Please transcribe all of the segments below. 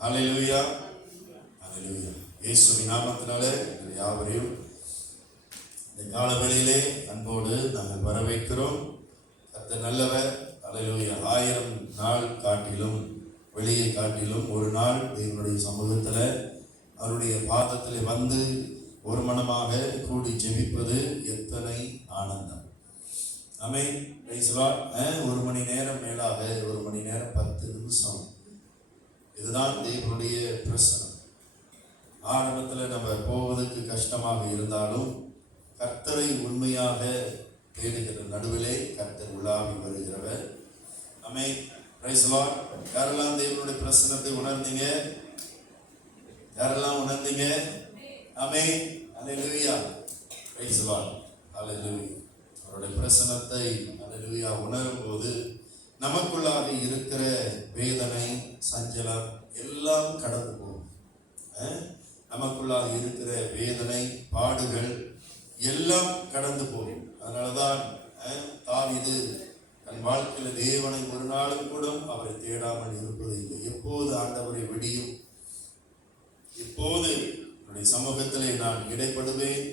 ஹல்லேலூயா, ஹல்லேலூயா. இயேசுவின் நாமத்தினாலே யாவரையும் இந்த கால வேளையிலே அன்போடு நாங்கள் வரவேற்கிறோம். கர்த்தர் நல்லவர். ஹல்லேலூயா. 1000 நாள் காட்டிலும் வெளியே காட்டிலும் ஒரு நாள் தேவனுடைய சமூகத்தில் அவருடைய பாதத்திலே வந்து ஒரு மனமாக கூடி ஜெபிப்பது எத்தனை ஆனந்தம். ஆமென். Praise the lord. ஒரு மணி நேரம் மேலாக, ஒரு மணி நேரம் 10 நிமிஷம், இதுதான் தேவனுடைய பிரசனம். ஆரம்பத்தில் நம்ம போவதற்கு கஷ்டமாக இருந்தாலும் கர்த்தரை உண்மையாக தேடுகிற நடுவிலே கர்த்தர் உலாவி வருகிறவர். ஆமென். Praise the lord. யாரெல்லாம் தேவனுடைய பிரசனத்தை உணர்ந்தீங்க? யாரெல்லாம் உணர்ந்தீங்க? ஆமென். ஹல்லேலூயா. Price the Lord. ஹல்லேலூயா. அவருடைய பிரசனத்தை ஹல்லேலூயா உணரும் போது நமக்குள்ளாக இருக்கிற வேதனை, சஞ்சலம் எல்லாம் கடந்து போகும். நமக்குள்ளாக இருக்கிற வேதனை, பாடுகள் எல்லாம் கடந்து போகும். அதனாலதான் தாவீது தன் வாழ்க்கையில் தேவனை ஒரு நாளும் கூட அவரை தேடாமல் இருப்பது இல்லை. எப்போது ஆண்டவரை விடியும், எப்போது என்னுடைய சமூகத்திலே நான் இடைப்படுவேன்,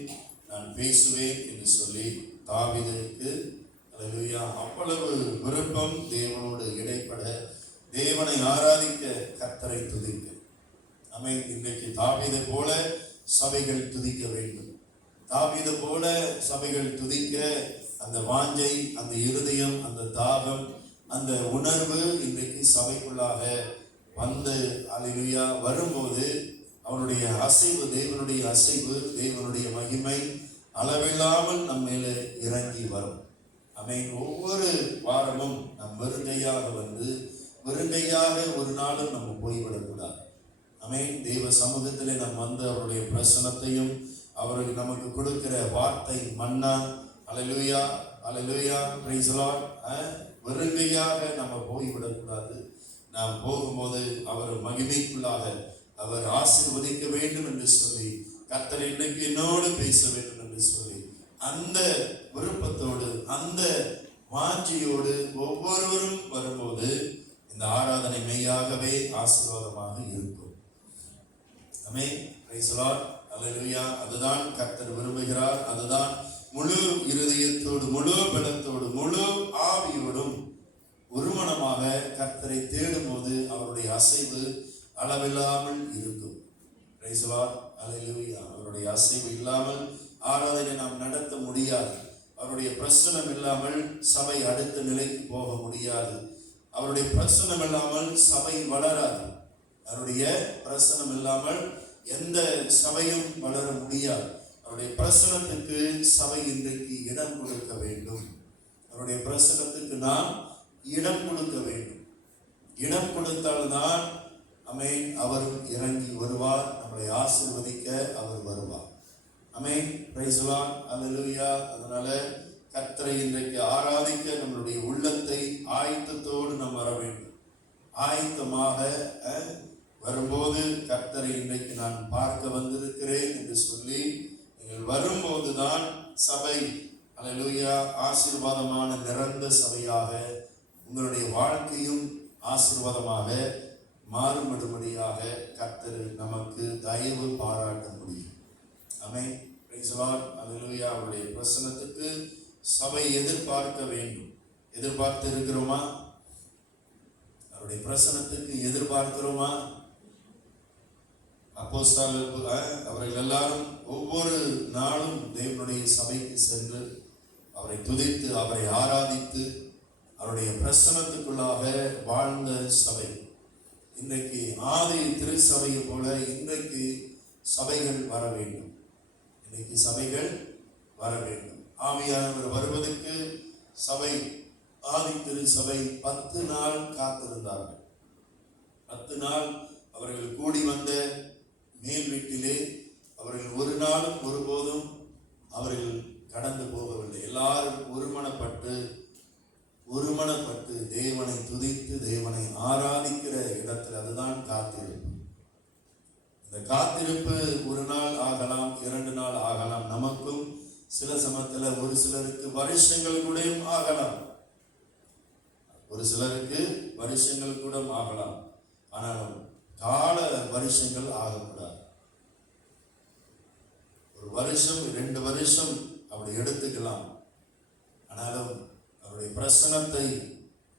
நான் பேசுவேன் என்று சொல்லி தாவீதுக்கு அவ்வளவு விருப்பம் தேவனோடு இடைப்பட, தேவனை ஆராதிக்க, கர்த்தரை துதிக்க. ஆமென். இன்றைக்கு தாவீதை போல சபைகள் துதிக்க வேண்டும். தாவீதை போல சபைகள் துதிக்க அந்த வாஞ்சை, அந்த இருதயம், அந்த தாகம், அந்த உணர்வு இன்றைக்கு சபைக்குள்ளாக வந்து அல்லேலூயா வரும்போது அவருடைய அசைவு, தேவனுடைய அசைவு, தேவனுடைய மகிமை அளவில்லாமல் நம் மேலே இறங்கி வரும். ஆமென். ஒவ்வொரு வாரமும் நம் வெறுங்கையாக வந்து, வெறுங்கையாக ஒரு நாளும் நம்ம போய்விடக்கூடாது. ஆமென். தேவ சமூகத்திலே நாம் வந்து அவருடைய பிரசனத்தையும் அவருக்கு நமக்கு கொடுக்கிற வார்த்தை மன்னா, அல்லேலூயா, அல்லேலூயா, பிரைஸ் தி லார்ட். வெறுங்கையாக நம்ம போய்விடக்கூடாது. நாம் போகும்போது அவர் மகிமைக்குள்ளாக அவர் ஆசீர்வதிக்க வேண்டும் என்று சொல்லி, கர்த்தர் இன்னைக்கு என்னோடு பேச வேண்டும் என்று சொல்லி, அந்த விருப்பத்தோடு, அந்த வாஞ்சியோடு ஒவ்வொருவரும் வரும்போது இந்த ஆராதனை மெய்யாகவே ஆசீர்வாதமாக இருக்கும். ஆமென். Praise the lord. அல்லேலூயா. அதுதான் கர்த்தர் விரும்புகிறார். அதுதான் முழு இருதயத்தோடு, முழு பலத்தோடு, முழு ஆவியோடும் ஒருமனமாக கர்த்தரை தேடும் போது அவருடைய அசைவு அளவில்லாமல் இருக்கும். Praise the lord. அல்லேலூயா. அவருடைய அசைவு இல்லாமல் ஆராதனை நாம் நடத்த முடியாது. அவருடைய பிரசனம் இல்லாமல் சபை அடுத்த நிலைக்கு போக முடியாது. அவருடைய பிரசனம் இல்லாமல் சபை வளராது. அவருடைய பிரசனம் இல்லாமல் எந்த சபையும் வளர முடியாது. அவருடைய பிரசனத்துக்கு சபை இன்றைக்கு இடம் கொடுக்க வேண்டும். அவருடைய பிரசனத்துக்கு நாம் இடம் கொடுக்க வேண்டும். இடம் கொடுத்தால்தான் ஆமென் அவர் இறங்கி வருவார். நம்மளை ஆசீர்வதிக்க அவர் வருவார். ஆமென். Praise the lord. அல்லேலூயா. அதனால கர்த்தரை இன்றைக்கு ஆராதிக்க நம்மளுடைய உள்ளத்தை ஆயத்தத்தோடு நாம் வர வேண்டும். ஆயத்தமாக வரும்போது கர்த்தரை இன்றைக்கு நான் பார்க்க வந்திருக்கிறேன் என்று சொல்லி நீங்கள் வரும்போதுதான் சபை அல்லேலூயா ஆசீர்வாதமான நிரந்த சபையாக, உங்களுடைய வாழ்க்கையும் ஆசீர்வாதமாக மாறுபடும்படியாக கர்த்தர் நமக்கு தயவு பாராட்ட முடியும். ஆமென். Praise the lord. அல்லேலூயா. அவருடைய பிரசன்னத்துக்கு சபை எதிர்பார்க்க வேண்டும். எதிர்பார்த்து இருக்கிறோமா? அவருடைய பிரசன்னத்துக்கு எதிர்பார்க்கிறோமா? அப்போஸ்தலர்கள் அவர்கள் எல்லாரும் ஒவ்வொரு நாளும் தேவனுடைய சபைக்கு சென்று அவரை துதித்து, அவரை ஆராதித்து, அவருடைய பிரசன்னத்துக்குள்ளாக வாழ்ந்த சபை. இன்றைக்கு ஆதி திருச்சபையை போல இன்றைக்கு சபைகள் வர வேண்டும். இன்னைக்கு சபைகள் வர வேண்டும். ஆவியானவர் வருவதற்கு சபை, ஆதி திருச்சபை 10 நாள் காத்திருந்தார்கள். 10 நாள் அவர்கள் கூடி வந்த மேல் வீட்டிலே அவர்கள் ஒரு நாளும் ஒருபோதும் அவர்கள் கடந்து போகவில்லை. எல்லாரும் ஒருமனப்பட்டு தேவனை துதித்து, தேவனை ஆராதிக்கிற இடத்தில், அதுதான் காத்திருப்பு. இந்த காத்திருப்பு ஒரு நாள் ஆகலாம், 2 நாள் ஆகலாம். நமக்கும் சில சமயத்தில் ஒரு சிலருக்கு வருஷங்கள் கூட ஆகலாம். ஒரு சிலருக்கு வருஷங்கள் கூட ஆகலாம். ஆனால் கால வருஷங்கள் ஆகக்கூடாது. ஒரு வருஷம் 2 வருஷம் அப்படி எடுத்துக்கலாம். ஆனாலும் அவருடைய பிரசன்னத்தை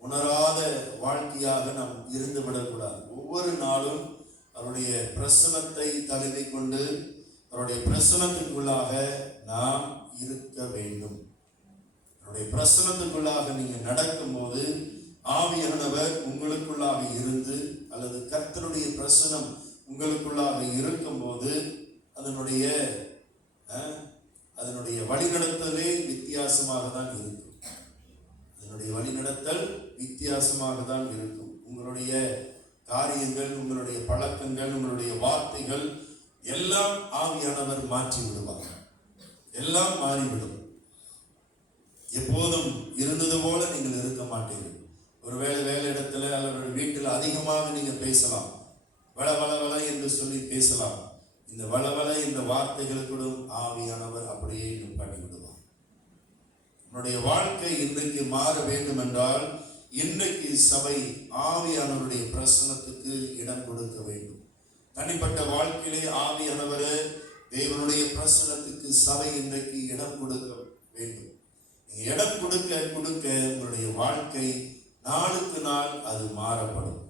உணராத வாழ்க்கையாக நாம் இருந்து விடக்கூடாது. ஒவ்வொரு நாளும் அவருடைய பிரசன்னத்தை தழுவி கொண்டு அவருடைய பிரசன்னத்துக்குள்ளாக நாம் இருக்க வேண்டும். அவருடைய பிரசன்னத்துக்குள்ளாக நீங்க நடக்கும்போது ஆவியானவர் உங்களுக்குள்ளாக இருந்து, அல்லது கர்த்தருடைய பிரசன்னம் உங்களுக்குள்ளாக இருக்கும்போது அதனுடைய வழிநடத்தலே வித்தியாசமாக தான் இருக்கும். அதனுடைய வழிநடத்தல் வித்தியாசமாக தான் இருக்கும். உங்களுடைய காரியங்கள், உங்களுடைய பழக்கங்கள், உங்களுடைய வார்த்தைகள் எல்லாம் ஆவியானவர் மாற்றி விடுவார். எல்லாம் மாறிவிடும். எப்போதும் இருந்தது போல நீங்கள் இருக்க மாட்டீர்கள். ஒருவேளை வேலை இடத்துல அல்லது வீட்டில் அதிகமாக நீங்க பேசலாம், வளவளவள என்று சொல்லி பேசலாம். இந்த வளவள இந்த வார்த்தைகளுக்கும் ஆவியானவர் அப்படியே பண்ணி விடுவார். நம்முடைய வாழ்க்கை இன்றைக்கு மாற வேண்டும் என்றால் இன்றைக்கு சபை ஆவியானவருடைய பிரசன்னத்துக்கு இடம் கொடுக்க வேண்டும். தனிப்பட்ட வாழ்க்கையிலே ஆவியானவர் தேவனுடைய பிரசன்னத்துக்கு சபை இன்றைக்கு இடம் கொடுக்க வேண்டும். நீங்க இடம் கொடுக்க கொடுக்க உங்களுடைய வாழ்க்கை நாளுக்கு நாள் அது மாறப்படும்.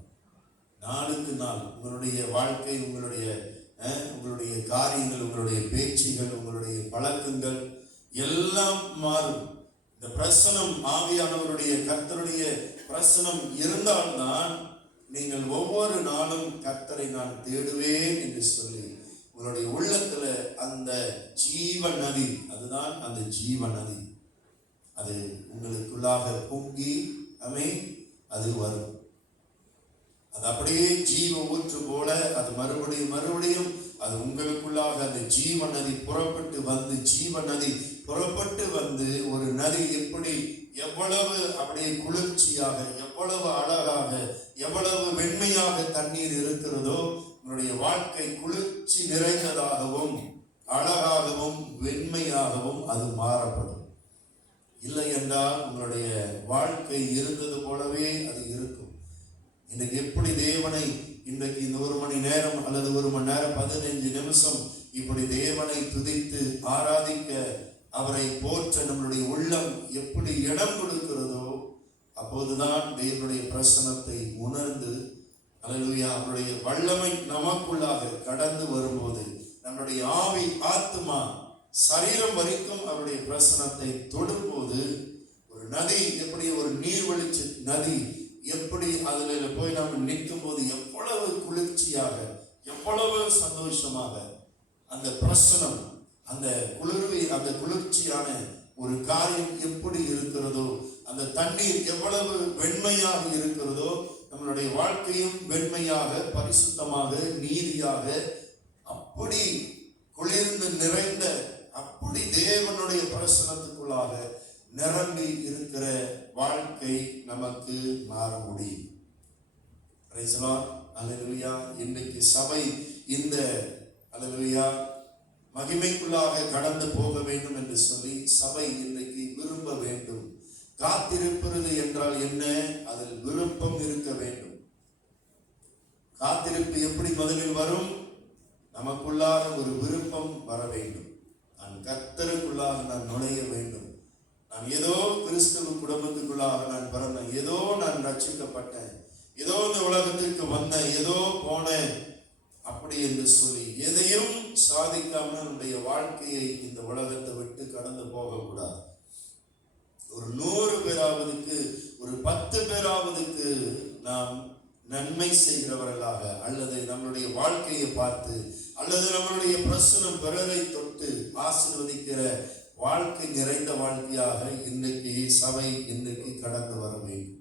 நாளுக்கு நாள் உங்களுடைய வாழ்க்கை, உங்களுடைய காரியங்கள், உங்களுடைய பேச்சுகள், உங்களுடைய பழக்கங்கள் எல்லாம் மாறும். இந்த பிரசனம் ஆவியானவருடைய கர்த்தருடைய பிரசனம் இருந்தால்தான் நீங்கள் ஒவ்வொரு நாளும் கர்த்தரை நான் தேடுவேன் என்று சொல்லி உங்களுடைய உள்ளத்துல அந்த ஜீவ நதி, அதுதான் அந்த ஜீவ நதி, அது உங்களுக்குள்ளாக பொங்கி அது வரும். அது அப்படியே ஜீவ ஊற்று போல அது மறுபடியும் அது உங்களுக்குள்ளாக அந்த ஜீவ நதி புறப்பட்டு வந்து, ஜீவ நதி புறப்பட்டு வந்து, ஒரு நதி எப்படி எவ்வளவு அப்படியே குளிர்ச்சியாக, எவ்வளவு அழகாக, எவ்வளவு வெண்மையாக தண்ணீர் இருக்கிறதோ உங்களுடைய வாழ்க்கை குளிர்ச்சி நிறைந்ததாகவும் அழகாகவும் வெண்மையாகவும் அது மாறப்படும். இல்லை என்றால் உங்களுடைய வாழ்க்கை இருந்தது போலவே அது இருக்கும். இன்றைக்கு எப்படி தேவனை இன்றைக்கு இந்த 1 மணி நேரம் அல்லது 1 மணி நேரம் 15 நிமிஷம் இப்படி தேவனை துதித்து ஆராதிக்க, அவரை போற்ற நம்மளுடைய உள்ளம் எப்படி இடம் கொடுக்கிறதோ அப்போதுதான் தேவனுடைய பிரசன்னத்தை உணர்ந்து, அல்லேலூயா, அவருடைய வல்லமை நமக்குள்ளாக கடந்து வரும்போது நம்முடைய ஆவி, ஆத்மா, சரீரம் வரைக்கும் அவருடைய பிரசன்னத்தை தொடும்போது ஒரு நதி எப்படி, ஒரு நீர்வழிச்ச நதி எப்படி அதுல போய் நாம் நிற்கும் போது எவ்வளவு குளிர்ச்சியாக, எவ்வளவு சந்தோஷமாக அந்த பிரசனம், அந்த குளிர்வி, அந்த குளிர்ச்சியான ஒரு காரியம் எப்படி இருக்கிறதோ, அந்த தண்ணீர் எவ்வளவு வெண்மையாக இருக்கிறதோ நம்மளுடைய வாழ்க்கையும் வெண்மையாக, பரிசுத்தமாக, நீதியாக, அப்படி குளிர்ந்து நிறைந்த, அப்படி தேவனுடைய பிரசனத்துக்குள்ளாக நிரம்பி இருக்கிற வாழ்க்கை நமக்கு மாற முடியும். Praise the lord. அல்லேலூயா. இன்னைக்கு சபை இந்த அல்லேலூயா மகிமைக்குள்ளாக கடந்து போக வேண்டும் என்று சொல்லி சபை இன்னைக்கு விரும்ப வேண்டும். காத்திருப்பது என்றால் என்ன? அதில் விருப்பம் இருக்க வேண்டும். காத்திருப்பு எப்படி முதலில் வரும்? நமக்குள்ளாக ஒரு விருப்பம் வர வேண்டும். நான் கர்த்தருக்குள்ளாக நான் நுழைய வேண்டும். நான் ஏதோ கிறிஸ்தவ குடும்பத்துக்குள்ளாக நான் பிறந்தேன், ஏதோ நான் ரட்சிக்கப்பட்டேன், ஏதோ இந்த உலகத்திற்கு வந்தேன், ஏதோ போனேன், அப்படி என்று சொல்லி எதையும் சாதிக்காமல் நம்முடைய வாழ்க்கையை இந்த உலகத்தை விட்டு கடந்து போகக்கூடாது. ஒரு 100 பேராவதுக்கு, ஒரு 10 பேராவதுக்கு நாம் நன்மை செய்கிறவர்களாக, அல்லது நம்மளுடைய வாழ்க்கையை பார்த்து, அல்லது நம்மளுடைய பிரசனம் பிறரை தொட்டு ஆசீர்வதிக்கிற வாழ்க்கை நிறைந்த வாழ்க்கையாக இன்னைக்கு சபை இன்னைக்கு கடந்து வர வேண்டும்.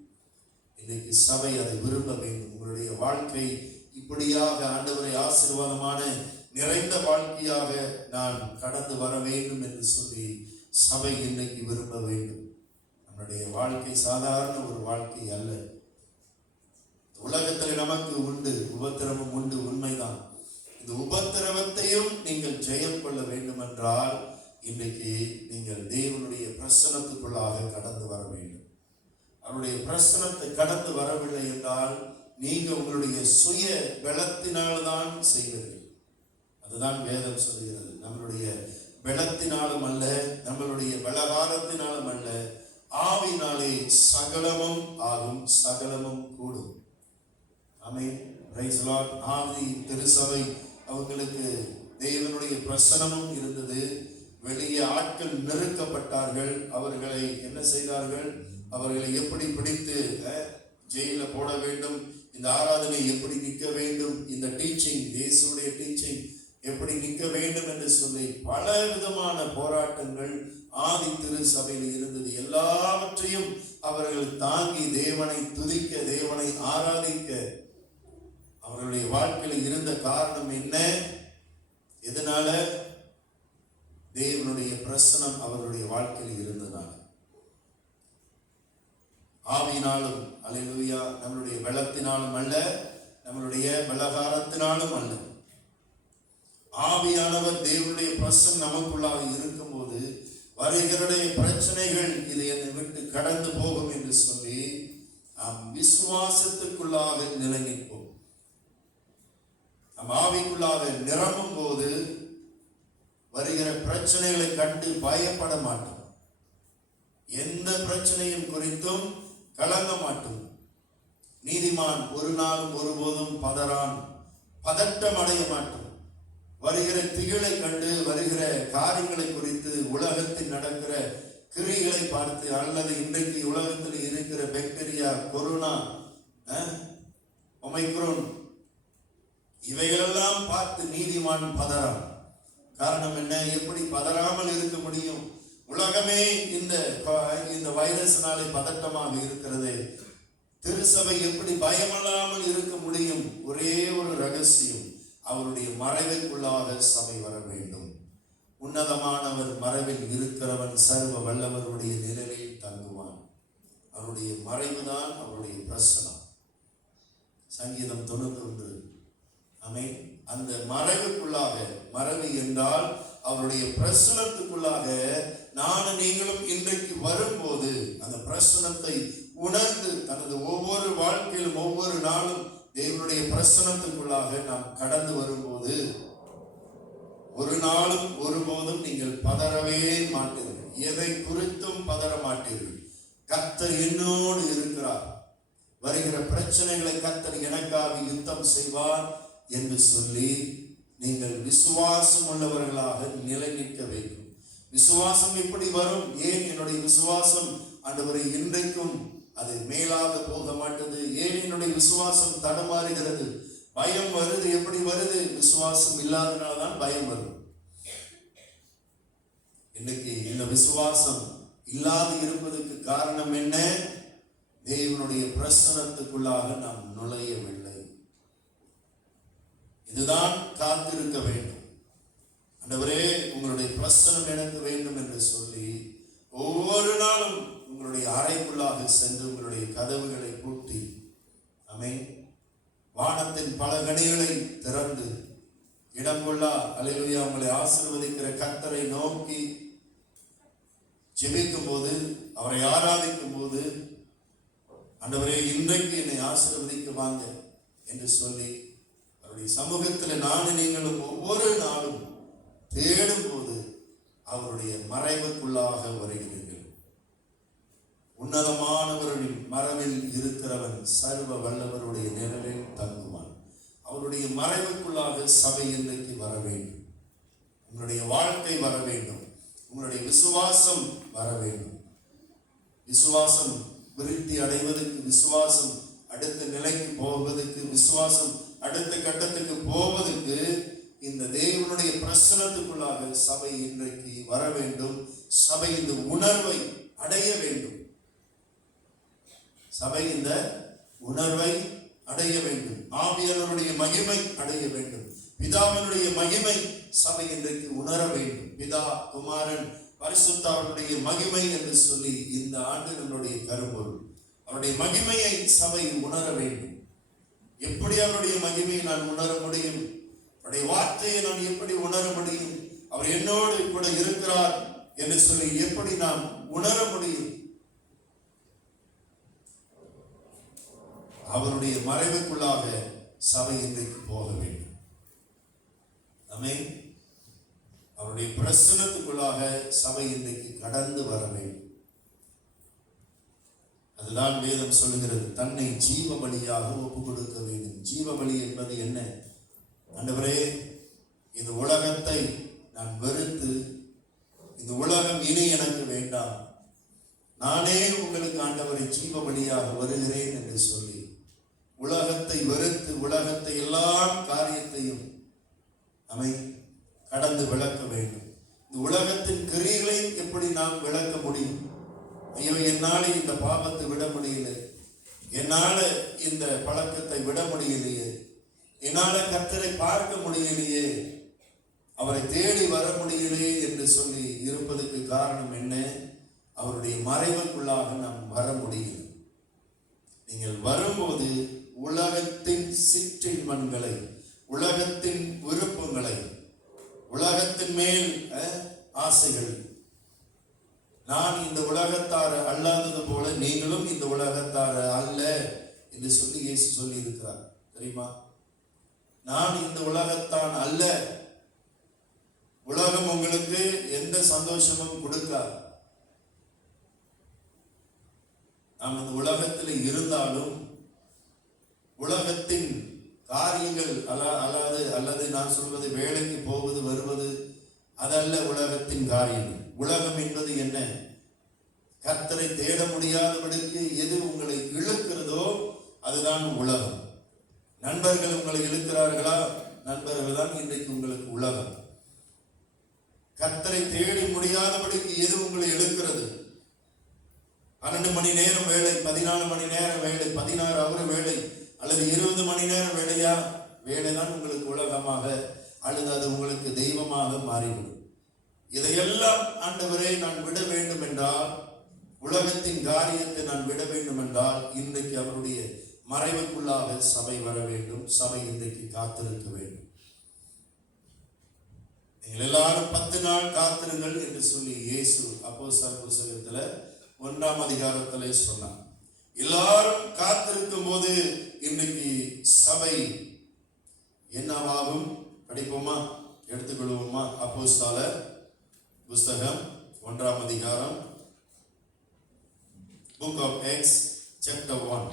இன்னைக்கு சபை அதை விரும்ப வேண்டும். உங்களுடைய வாழ்க்கை இப்படியாக ஆண்டவரை ஆசீர்வாதமான நிறைந்த வாழ்க்கையாக நான் கடந்து வர வேண்டும் என்று சொல்லி சபை இன்னைக்கு விரும்ப வேண்டும். நம்முடைய வாழ்க்கை சாதாரண ஒரு வாழ்க்கை அல்ல. உலகத்தில் நமக்கு உண்டு, உபத்திரவம் உண்டு, உண்மைதான். இந்த உபத்திரவத்தையும் நீங்கள் ஜெயம் கொள்ள வேண்டும் என்றால் இன்றைக்கு நீங்கள் தேவனுடைய பிரசனத்துக்குள்ளாக கடந்து வர வேண்டும். அவருடைய பிரசனத்தை கடந்து வரவில்லை என்றால் நீங்க உங்களுடைய சுய பலத்தினால்தான் செய்வீர்கள். அதுதான் வேதம் சொல்கிறது. நம்மளுடைய பலத்தினாலும் அல்ல, நம்மளுடைய பலகாரத்தினாலும் அல்ல, ஆவினாலே சகலமும் ஆகும், சகலமும் கூடும். ஆமென். Praise the Lord. ஆதி திருசபை அவங்களுக்கு தேவனுடைய பிரசன்னமும் இருந்தது. வெளியே ஆட்கள் நெருக்கப்பட்டார்கள். அவர்களை என்ன செய்தார்கள்? அவர்களை எப்படி பிடித்து ஜெயில போட வேண்டும், இந்த ஆராதனை எப்படி நிற்க வேண்டும், இந்த டீச்சிங், இயேசுடைய டீச்சிங் எப்படி நிற்க வேண்டும் என்று சொல்லி பல விதமான போராட்டங்கள் ஆதி திரு சபையில் இருந்தது. எல்லாவற்றையும் அவர்கள் தாங்கி தேவனை துதிக்க, தேவனை ஆராதிக்க அவர்களுடைய வாழ்க்கையில் இருந்த காரணம் என்ன? எதனால? தேவனுடைய பிரசனம் அவர்களுடைய வாழ்க்கையில் இருந்ததால். ஆவியினாலும் அல்லேலூயா, நம்மளுடைய பலத்தினாலும் அல்ல, நம்மளுடைய பலகாரத்தினாலும் அல்ல. ஆவியானவர் தேவனுடைய பிரசனம் நமக்குள்ளாக இருக்கும்போது வருகிற பிரச்சனைகள் இது என்னை விட்டு கடந்து போகும் என்று சொல்லி நாம் விசுவாசத்துக்குள்ளாக நிலை நிற்போம். நம் ஆவிக்குள்ளாக நிரம்பும் போது வருகிற பிரச்சனைகளை கண்டு பயப்பட மாட்டோம். எந்த பிரச்சனையும் குறித்தும் கலங்க மாட்டோம். நீதிமான் ஒரு நாளும் ஒருபோதும் பதறான், பதட்டம் அடைய மாட்டோம். வருகிற திகிலை கண்டு, வருகிற காரியங்களை குறித்து, உலகத்தில் நடக்கிற கிரிகளை பார்த்து, அல்லது இன்றைக்கு உலகத்தில் இருக்கிற பாக்டீரியா, கொரோனா, ஒமைக்ரோன், இவைகளெல்லாம் பார்த்து நீதிமான் பதறான். காரணம் என்ன? எப்படி பதறாமல் இருக்க முடியும்? உலகமே இந்த வைரஸ்னாலே பதட்டமாக இருக்கிறது. திருச்சபை எப்படி பயமில்லாமல் இருக்க முடியும்? ஒரே ஒரு ரகசியம், அவருடைய மறைவுக்குள்ளாக சபை வர வேண்டும். உன்னதமானவர் மறைவில் இருக்கிறவன் சர்வ வல்லவருடைய நிழலில் தங்குவான். அவருடைய மறைவுதான் அவருடைய பிரசனம். சங்கீதம் 91. ஆமென். அந்த மறைவுக்குள்ளாக, மறைவு என்றால் அவருடைய பிரசனத்துக்குள்ளாக நானும் நீங்களும் இன்றைக்கு வரும்போது அந்த பிரசனத்தை உணர்ந்து தனது ஒவ்வொரு வாழ்க்கையிலும் ஒவ்வொரு நாளும் தேவனுடைய பிரசனத்துக்குள்ளாக நாம் கடந்து வரும்போது ஒரு நாளும் ஒருபோதும் நீங்கள் பதறவே மாட்டீர்கள். எதை குறித்தும் பதற மாட்டீர்கள். கர்த்தர் என்னோடு இருக்கிறார். வருகிற பிரச்சனைகளை கர்த்தர் எனக்காக யுத்தம் செய்வார் என்று சொல்லி நீங்கள் விசுவாசம் உள்ளவர்களாக நிலை நிற்க வேண்டும். விசுவாசம் எப்படி வரும்? ஏன் என்னுடைய விசுவாசம் ஆண்டவரே இன்றைக்கும் அது மேலாக போக மாட்டது? ஏன் என்னுடைய விசுவாசம் தடுமாறுகிறது? பயம் வருது. எப்படி வருது? விசுவாசம் இல்லாதனால்தான் பயம் வரும். இன்னைக்கு இந்த விசுவாசம் இல்லாது இருப்பதற்கு காரணம் என்ன? தேவனுடைய பிரசனத்துக்குள்ளாக நாம் நுழையவில்லை. இதுதான் காத்திருக்க வேண்டும். ஆண்டவரே உங்களுடைய பிரசனம் எனக்கு வேண்டும் என்று சொல்லி ஒவ்வொரு நாளும் உங்களுடைய அறைக்குள்ளாக சென்று உங்களுடைய கதவுகளை பூட்டி, ஆமென், வானத்தின் பல கனிகளை திறந்து இடம் கொள்ளா அல்லேலூயா உங்களை ஆசீர்வதிக்கிற கர்த்தரை நோக்கி ஜெபிக்கும் போது, அவரை ஆராதிக்கும் போது, ஆண்டவரே இன்றைக்கு என்னை ஆசீர்வதிக்க வாங்க என்று சொல்லி அவருடைய சமூகத்தில் நானும் நீங்களும் ஒவ்வொரு நாளும் தேடும் போது அவருடைய மறைவுக்குள்ளாக வருகிறீர்கள். உன்னதமானவர்களின் மறைவில் இருக்கிறவன் சர்வ வல்லவருடைய நிழலில் தங்குவான். அவருடைய மறைவுக்குள்ளாக சபை இன்றைக்கு வர வேண்டும். உங்களுடைய வாழ்க்கை வர வேண்டும். உங்களுடைய விசுவாசம் வர வேண்டும். விசுவாசம் விருத்தி அடைவதற்கு, விசுவாசம் அடுத்த நிலைக்கு போவதற்கு, விசுவாசம் அடுத்த கட்டத்துக்கு போவதற்கு இந்த தேவனுடைய பிரசனத்துக்குள்ளாக சபை இன்றைக்கு வர வேண்டும். சபை இந்த உணர்வை அடைய வேண்டும். சபை இந்த உணர்வை அடைய வேண்டும். ஆவியானவருடைய மகிமை அடைய வேண்டும். பிதாவினுடைய மகிமை சபை இன்றைக்கு உணர வேண்டும். பிதா, குமாரன், பரிசுத்தாவினுடைய மகிமை என்று சொல்லி இந்த ஆண்டு நம்முடைய கருப்பொருள். அவருடைய மகிமையை சபை உணர வேண்டும். எப்படி அவருடைய மகிமையை நான் உணர முடியும்? அவருடைய வார்த்தையை நான் எப்படி உணர முடியும்? அவர் என்னோடு கூட இருக்கிறார் என்று சொல்லி எப்படி நாம் உணர முடியும்? அவருடைய மறைவுக்குள்ளாக சபை இன்றைக்கு போக வேண்டும். ஆமென். அவருடைய பிரசன்னத்துக்குள்ளாக சபை இன்றைக்கு கடந்து வர வேண்டும். அதுதான் வேதம் சொல்லுகிறது, தன்னை ஜீவ பலியாக ஒப்பு கொடுக்க வேண்டும். ஜீவ பலி என்பது என்ன? ஆண்டவரே, இந்த உலகத்தை நான் வெறுத்து, இந்த உலகம் இனி எனக்கு வேண்டாம், நானே உங்களுக்கு ஆண்டவரை ஜீவ பலியாக வருகிறேன் என்று சொல்லி உலகத்தை வெறுத்து, உலகத்தை எல்லா காரியத்தையும் அவை கடந்து விளக்க வேண்டும். இந்த உலகத்தின் கிரியைகளையும் எப்படி நாம் விளக்க முடியும்? ஐயோ, என்னால இந்த பாவத்தை விட முடியல, என்னால இந்த பழக்கத்தை விட முடியலையே, என்னால கர்த்தரை பார்க்க முடியலையே, அவரை தேடி வர முடியலையே என்று சொல்லி இருப்பதற்கு காரணம் என்ன? அவருடைய மறைவுக்குள்ளாக நாம் வர முடியும். நீங்கள் வரும்போது உலகத்தின் சிற்றின்பங்களை, உலகத்தின் விருப்பங்களை, உலகத்தின் மேல் ஆசைகள், நான் இந்த உலகத்தார அல்லாதது போல நீங்களும் இந்த உலகத்தார அல்ல என்று சொல்லி இயேசு சொல்லி இருக்கிறார். தெரியுமா? நான் இந்த உலகத்தான் அல்ல. உலகம் உங்களுக்கு எந்த சந்தோஷமும் கொடுக்காது. நாம் இந்த உலகத்தில் இருந்தாலும் உலகத்தின் காரியங்கள் அல்லது நான் சொல்வது வேலைக்கு போவது வருவது அதல்ல உலகத்தின் காரியங்கள். உலகம் என்பது என்ன? கர்த்தரை தேட முடியாதபடிக்கு எது உங்களை இழுக்கிறதோ அதுதான் உலகம். நண்பர்கள் உங்களை இழுக்கிறார்களா? நண்பர்கள் தான் இன்றைக்கு உங்களுக்கு உலகம். கர்த்தரை தேடி முடியாதபடிக்கு எது உங்களை இழுக்கிறது? 12 மணி நேரம் வேலை, 14 மணி நேரம் வேலை, 16 அவர் வேலை அல்லது 20 மணி நேரம் வேலையா? வேலைதான் உங்களுக்கு உலகமாக அல்லது அது உங்களுக்கு தெய்வமாக மாறிவிடும். இதையெல்லாம் ஆண்டவரே நான் விட வேண்டும் என்றால், உலகத்தின் காரியத்தை நான் விட வேண்டும் என்றால், இன்றைக்கு அவருடைய மறைவுக்குள்ளாக சபை வர வேண்டும். சபை இன்றைக்கு காத்திருக்க வேண்டும். நீங்கள் எல்லாரும் 10 நாள் காத்திருங்கள் என்று சொல்லி இயேசு அப்போஸ்தலர் புத்தகத்துல 1ஆம் அதிகாரத்திலே சொன்னார். எல்லாரும் காத்திருக்கும் போது இன்றைக்கு சபை என்னவாகும்? படிப்போமா? எடுத்துக்கொள்வோமா? அப்போஸ்தலர் புத்தகம் 1ஆம் அதிகாரம், Book of Acts chapter 1.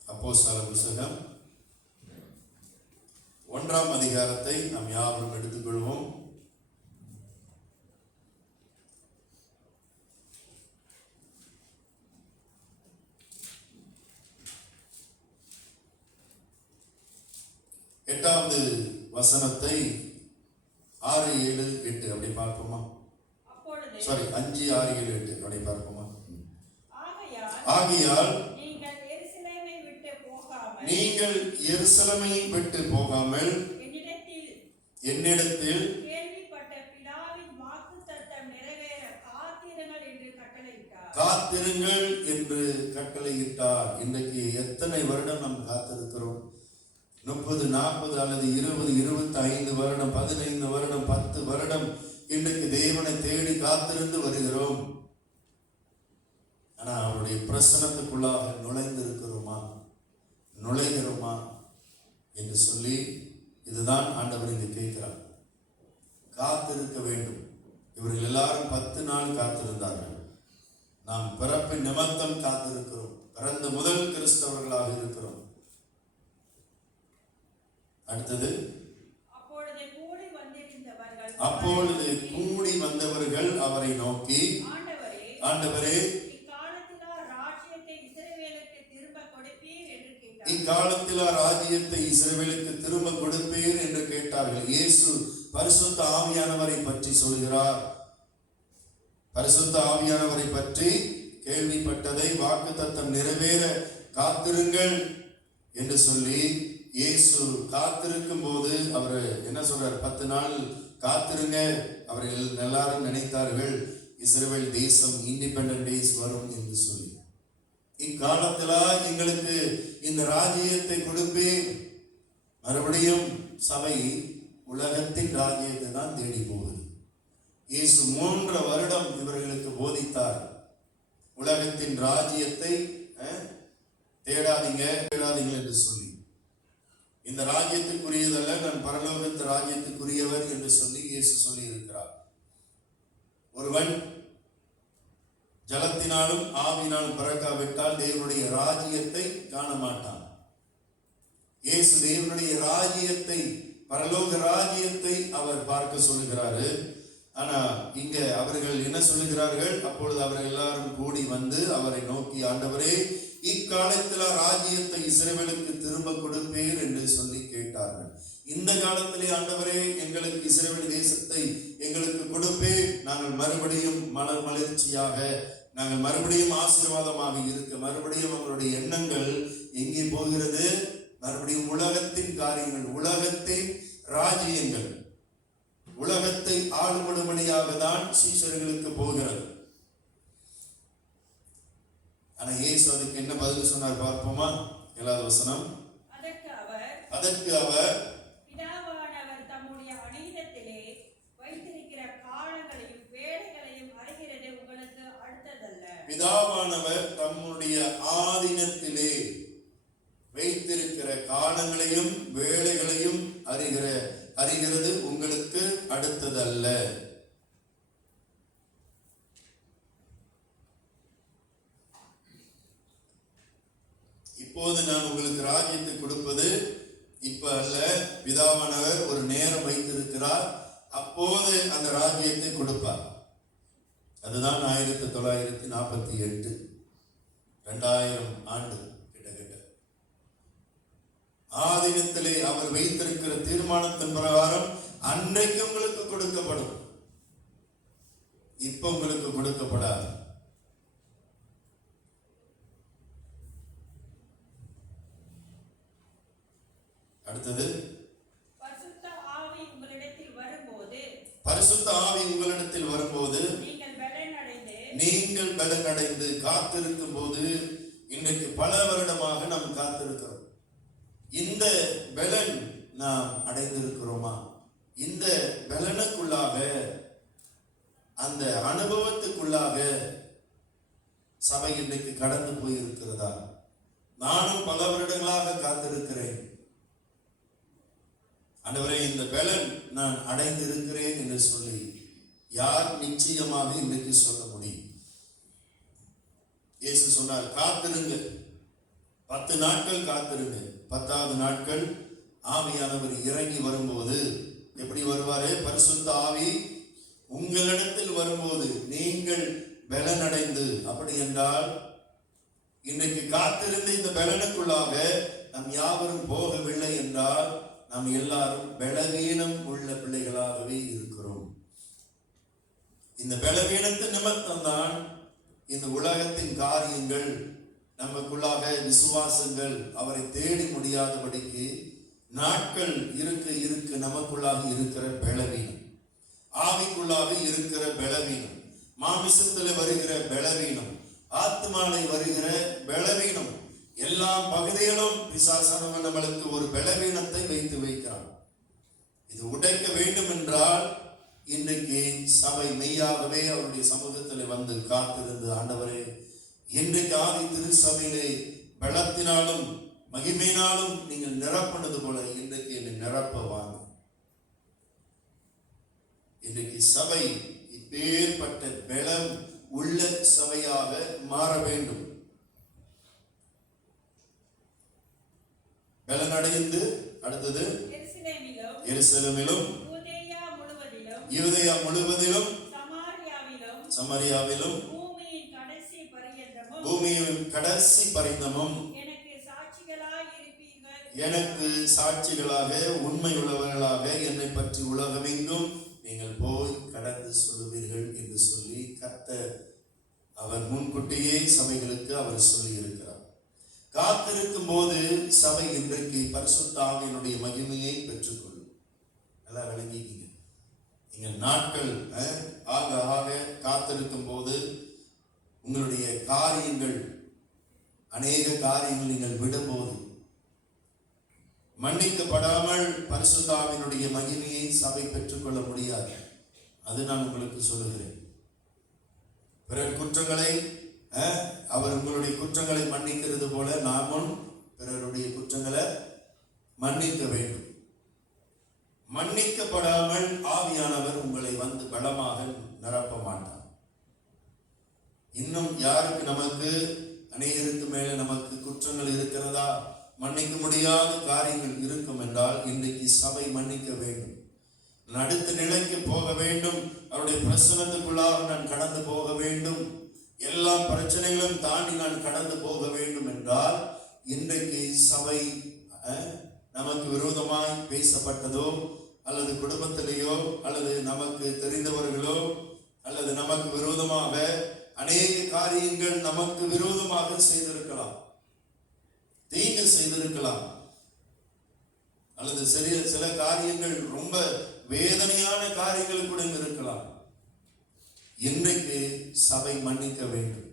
அப்போஸ்தலர் புத்தகம் 1ஆம் அதிகாரத்தை நாம் யாவரும் எடுத்துக்கொள்வோம். எட்டாவது வசனத்தை 6, 7, 8 அப்படி பார்ப்போமா? 5, 6, 7, 8 அப்படி பார்ப்போமா? ஆகையால் நீங்கள் எருசலேமை விட்டு போகாமல் என்னிடத்தில் காத்திருங்கள் என்று கட்டளையிட்டார். இன்றைக்கு எத்தனை வருடம் நாம் காத்திருக்கிறோம்? 30, 40 அல்லது 20, 25 வருடம், 15 வருடம், 10 வருடம் இன்றைக்கு தேவனை தேடி காத்திருந்து வருகிறோம். ஆனா அவருடைய பிரசன்னத்துக்குள்ளாக நுழைந்திருக்கிறோமா, நுழைகிறோமா என்று சொல்லி இதுதான் ஆண்டவர் இங்கு கேட்கிறார். காத்திருக்க வேண்டும். இவர்கள் எல்லாரும் 10 நாள் காத்திருந்தார்கள். நாம் பிறப்பின் நிமித்தம் காத்திருக்கிறோம். பிறந்த முதல் கிறிஸ்தவர்களாக இருக்கிறோம். அடுத்தது, அப்பொழுது கூடி வந்தவர்கள் அவரை நோக்கி, ஆண்டவரே, இக்காலத்தில் ராஜ்யத்தை இஸ்ரவேலுக்கு திரும்ப கொடுப்பீர் என்று கேட்டார்கள். இயேசு பரிசுத்த ஆவியானவரை பற்றி சொல்கிறார். பரிசுத்த ஆவியானவரை பற்றி கேள்விப்பட்டதை வாக்குத்தத்தம் நிறைவேற காத்திருங்கள் என்று சொல்லி இயேசு காத்திருக்கும் போது அவர் என்ன சொல்றார்? 10 நாள் காத்திருங்க. அவர்கள் எல்லாரும் நினைத்தார்கள் இஸ்ரவேல் தேசம் இண்டிபெண்டன்ட் டேஸ் வரும் என்று சொல்லி. இக்காலத்துல எங்களுக்கு இந்த ராஜ்யத்தை கொடுப்பேன். மறுபடியும் சபை உலகத்தின் ராஜ்யத்தை தான் தேடி போகுது. இயேசு 3 வருடம் இவர்களுக்கு போதித்தார். உலகத்தின் ராஜ்யத்தை தேடாதீங்க என்று சொல்லி, இந்த ராஜ்யத்துக்குரியதல்ல, நான் பரலோகத்து ராஜ்யத்துக்குரியவர் என்று சொல்லி இயேசு சொல்லி இருக்கிறார். ஒருவன் ஜலத்தினாலும் ஆவினாலும் பிறக்காவிட்டால் தேவனுடைய ராஜ்யத்தை காண மாட்டான். இயேசு தேவனுடைய ராஜ்யத்தை, பரலோக ராஜ்யத்தை அவர் பார்க்க சொல்லுகிறாரு. ஆனா இங்க அவர்கள் என்ன சொல்லுகிறார்கள்? அப்பொழுது அவர்கள் எல்லாரும் கூடி வந்து அவரை நோக்கி, ஆண்டவரே, இக்காலத்தில் ராஜ்யத்தை இஸ்ரவேலுக்கு திரும்ப கொடுப்பேர் என்று சொல்லி கேட்டார்கள். இந்த காலத்திலே ஆண்டவரே, எங்களுக்கு இஸ்ரவேல் தேசத்தை எங்களுக்கு கொடுப்பேன், நாங்கள் மறுபடியும் மலர்ச்சியாக, நாங்கள் மறுபடியும் ஆசீர்வாதமாக இருக்க, மறுபடியும் அவருடைய எண்ணங்கள் எங்கே போகிறது? மறுபடியும் உலகத்தின் காரியங்கள், உலகத்தின் ராஜ்யங்கள், உலகத்தை ஆளுபடும்படியாக தான் சீஷர்களுக்கு போகிறது. ஆனா இயேசு அதுக்கு என்ன பதில் சொன்னார் பார்ப்போமா? 7வது வசனம். அதற்கு அவர் பிதாவானவர் தம்முடைய அநீதத்திலே வைத்திருக்கிற காலங்களையும் வேளைகளையும் அறிகிறது உங்களுக்கு அடுத்ததல்ல. பிதாவானவர் தம்முடைய ஆதீனத்திலே வைத்திருக்கிற காலங்களையும் வேளைகளையும் அறிகிறது உங்களுக்கு அடுத்ததல்ல. இப்போது நான் உங்களுக்கு ராஜ்யத்தை கொடுப்பது இப்ப அல்ல, பிதாவானவர் ஒரு நேரம் வைத்திருக்கிறார், அப்போது அந்த ராஜ்யத்தை கொடுப்பார். அதுதான் 1948, 2000 ஆண்டு கிட்டத்தட்ட. ஆதீனத்திலே அவர் வைத்திருக்கிற தீர்மானத்தின் பிரகாரம் அன்றைக்கு உங்களுக்கு கொடுக்கப்படும், இப்ப உங்களுக்கு கொடுக்கப்படாது. அடுத்தது, பரிசுத்த ஆவி உங்களிடத்தில் வரும்போது நீங்கள் பலனடைந்து காத்திருக்கும் போது, இன்றைக்கு பல வருடமாக நாம் காத்திருக்கிறோம். இந்த பலன் நாம் அடைந்திருக்கிறோமா? இந்த பலனுக்குள்ளாக, அந்த அனுபவத்துக்குள்ளாக சபை இன்றைக்கு கடந்து போயிருக்கிறதா? நானும் பல வருடங்களாக காத்திருக்கிறேன். ஆண்டவரே, இந்த பலன் நான் அடைந்திருக்கிறேன் என்று சொல்லி யார் நிச்சயமாக இன்றைக்கு சொல்ல முடியும்? இயேசு சொன்னார், காத்திருங்க, 10 நாட்கள் காத்திருங்க. 10வது நாட்கள் ஆவியானவர் இறங்கி வரும்போது எப்படி வருவாரு? பரிசுத்த ஆவி உங்களிடத்தில் வரும்போது நீங்கள் பலனடைந்து, அப்படி என்றால் இன்றைக்கு காத்திருந்து இந்த பலனுக்குள்ளாக நாம் யாவரும் போகவில்லை என்றால் நாம் எல்லாரும் பலவீனம் உள்ள பிள்ளைகளாகவே இருக்கிறோம். இந்த பலவீனத்தின் நிமித்தம் தான் இந்த உலகத்தின் காரியங்கள் நமக்குள்ளாக, விசுவாசங்கள் அவரை தேடி முடியாதபடிக்கு நாட்கள் இருக்க நமக்குள்ளாக இருக்கிற பலவீனம், ஆவிக்குள்ளாக இருக்கிற பலவீனம், மாமிசத்தில் வருகிற பலவீனம், ஆத்மாலை வருகிற பலவீனம், எல்லா பகுதிகளும் பிசாசானவன் நம்மளுக்கு ஒரு பலவீனத்தை வைக்கிறான். இது உடைக்க வேண்டும் என்றால் இன்றைக்கு சபை மெய்யாகவே அவருடைய சமூகத்தில் வந்து காத்திருந்து, ஆண்டவரே, இன்றைக்கு ஆதி திருச்சபையிலே பலத்தினாலும் மகிமையினாலும் நீங்கள் நிரப்பினது போல இன்றைக்கு என்னை நிரப்ப வாங்க. இன்றைக்கு சபை இப்பேற்பட்ட பலம் உள்ள சபையாக மாற வேண்டும். பலனடைந்து அடுத்தது எருசலேமிலும் யூதேயா முழுவதிலும் சமாரியாவிலும் பூமியின் கடைசி பரியந்தமும் எனக்கு சாட்சிகளாக உண்மையுள்ளவர்களாக என்னை பற்றி உலகமெங்கும் நீங்கள் போய் கடந்து சொல்லுவீர்கள் என்று சொல்லி கர்த்தர் அவர் முன்கூட்டியே சபைகளுக்கு அவர் சொல்லி இருக்கிறார். காத்திருக்கும் போது சபை இன்றைக்கு பரிசுத்த ஆவியினுடைய மகிமையை பெற்றுக்கொள்ளும். நல்லா விளங்கிக்கிங்க. நீங்க நாட்கள் ஆக ஆக காத்திருக்கும் போது உங்களுடைய காரியங்கள், அநேக காரியங்கள் நீங்கள் விடும்போது மன்னிக்கப்படாமல் பரிசுத்த ஆவியினுடைய மகிமையை சபை பெற்றுக்கொள்ள முடியாது. அது நான் உங்களுக்கு சொல்லுகிறேன். பிறர் குற்றங்களை அவர் உங்களுடைய குற்றங்களை மன்னிக்கிறது போல நாமும் பிறருடைய குற்றங்களை மன்னிக்க வேண்டும். மன்னிக்கப்படாமல் ஆவியானவர் உங்களை வந்து பலமாக நிரப்ப மாட்டார். இன்னும் யாருக்கு நமக்கு அநேகருக்கு மேல நமக்கு குற்றங்கள் இருக்கிறதா, மன்னிக்க முடியாத காரியங்கள் இருக்கும் என்றால் இன்றைக்கு சபை மன்னிக்க வேண்டும். நான் அடுத்த நிலைக்கு போக வேண்டும், அவருடைய பிரசனத்துக்குள்ளாக நான் கடந்து போக வேண்டும், எல்லா பிரச்சனைகளும் தாண்டி நான் கடந்து போக வேண்டும் என்றால் இன்றைக்கு சபை நமக்கு விரோதமாய் பேசப்பட்டதோ அல்லது குடும்பத்திலேயோ அல்லது நமக்கு தெரிந்தவர்களோ அல்லது நமக்கு விரோதமாக அநேக காரியங்கள் நமக்கு விரோதமாக செய்திருக்கலாம், தீங்கு செய்திருக்கலாம், அல்லது சில காரியங்கள் ரொம்ப வேதனையான காரியங்கள் கூட இருக்கலாம். இன்றைக்கு சபை மன்னிக்க வேண்டும்.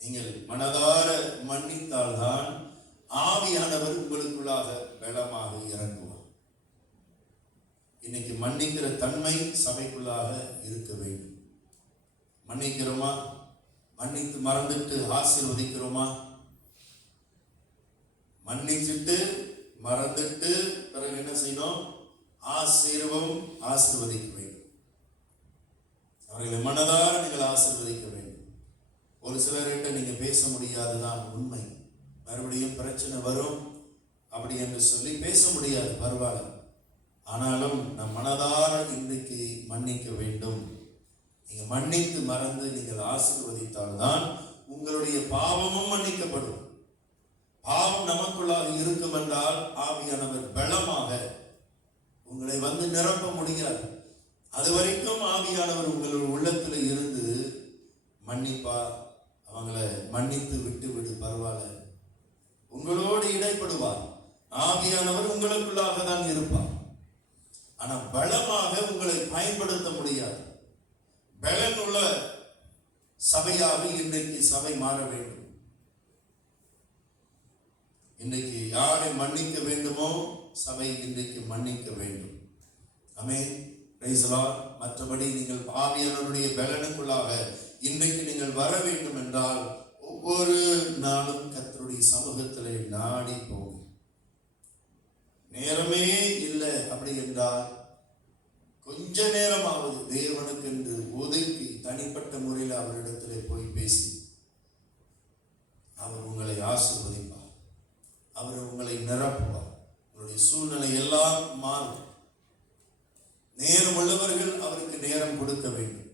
நீங்கள் மனதார மன்னித்தால்தான் ஆவியானவர் உங்களுக்குள்ளாக பலமாக இறங்குவார். இன்னைக்கு மன்னிக்கிற தன்மை சபைக்குள்ளாக இருக்க வேண்டும். மன்னிக்கிறோமா? மன்னித்து மறந்துட்டு ஆசீர்வதிக்கிறோமா? மன்னிச்சுட்டு மறந்துட்டு பிறகு என்ன செய்யணும்? ஆசீர்வதிக்க வேண்டும். அவர்களை மனதார நீங்கள் ஆசீர்வதிக்க வேண்டும். ஒரு சிலர்கிட்ட நீங்க பேச முடியாதுதான் உண்மை. மறுபடியும் பிரச்சனை வரும் அப்படி என்று சொல்லி பேச முடியாது, பரவாயில்ல. ஆனாலும் நம் மனதார இன்றைக்கு மன்னிக்க வேண்டும். நீங்க மன்னித்து மறந்து நீங்கள் ஆசீர்வதித்தால்தான் உங்களுடைய பாவமும் மன்னிக்கப்படும். பாவம் நமக்குள்ளாக இருக்கும் என்றால் ஆவியானவர் பலமாக உங்களை வந்து நிரப்ப முடியாது. அது வரைக்கும் ஆவியானவர் உங்களுடைய உள்ளத்துல இருந்து மன்னிப்பா, அவங்களை மன்னித்து விட்டு விடு, பரவாயில்ல, உங்களோடு இடைப்படுவார். ஆவியானவர் உங்களுக்குள்ளாக தான் இருப்பார். ஆனா பலமாக உங்களை பயன்படுத்த முடியாது. பலன் உள்ள சபையாக இன்றைக்கு சபை மாற வேண்டும். இன்றைக்கு யாரை மன்னிக்க வேண்டுமோ சபை இன்றைக்கு மன்னிக்க வேண்டும். ஆமென், பிரைஸ் தி லார்ட். மற்றபடி நீங்கள் ஆவியானவருடைய பலனுக்குள்ளாக இன்றைக்கு நீங்கள் வர வேண்டும் என்றால் ஒவ்வொரு நாளும் கர்த்தருடைய சமூகத்திலே நாடி போகும். நேரமே இல்லை அப்படி என்றால் கொஞ்ச நேரமாவது தேவனுக்கு என்று ஒதுக்கி தனிப்பட்ட முறையில் அவரிடத்திலே போய் பேசி அவர் உங்களை ஆசீர்வதிப்பார். அவர் உங்களை நிரப்புவார். உங்களுடைய சூழ்நிலை எல்லாம் மாறும். நேரம் உள்ளவர்கள் அவருக்கு நேரம் கொடுக்க வேண்டும்.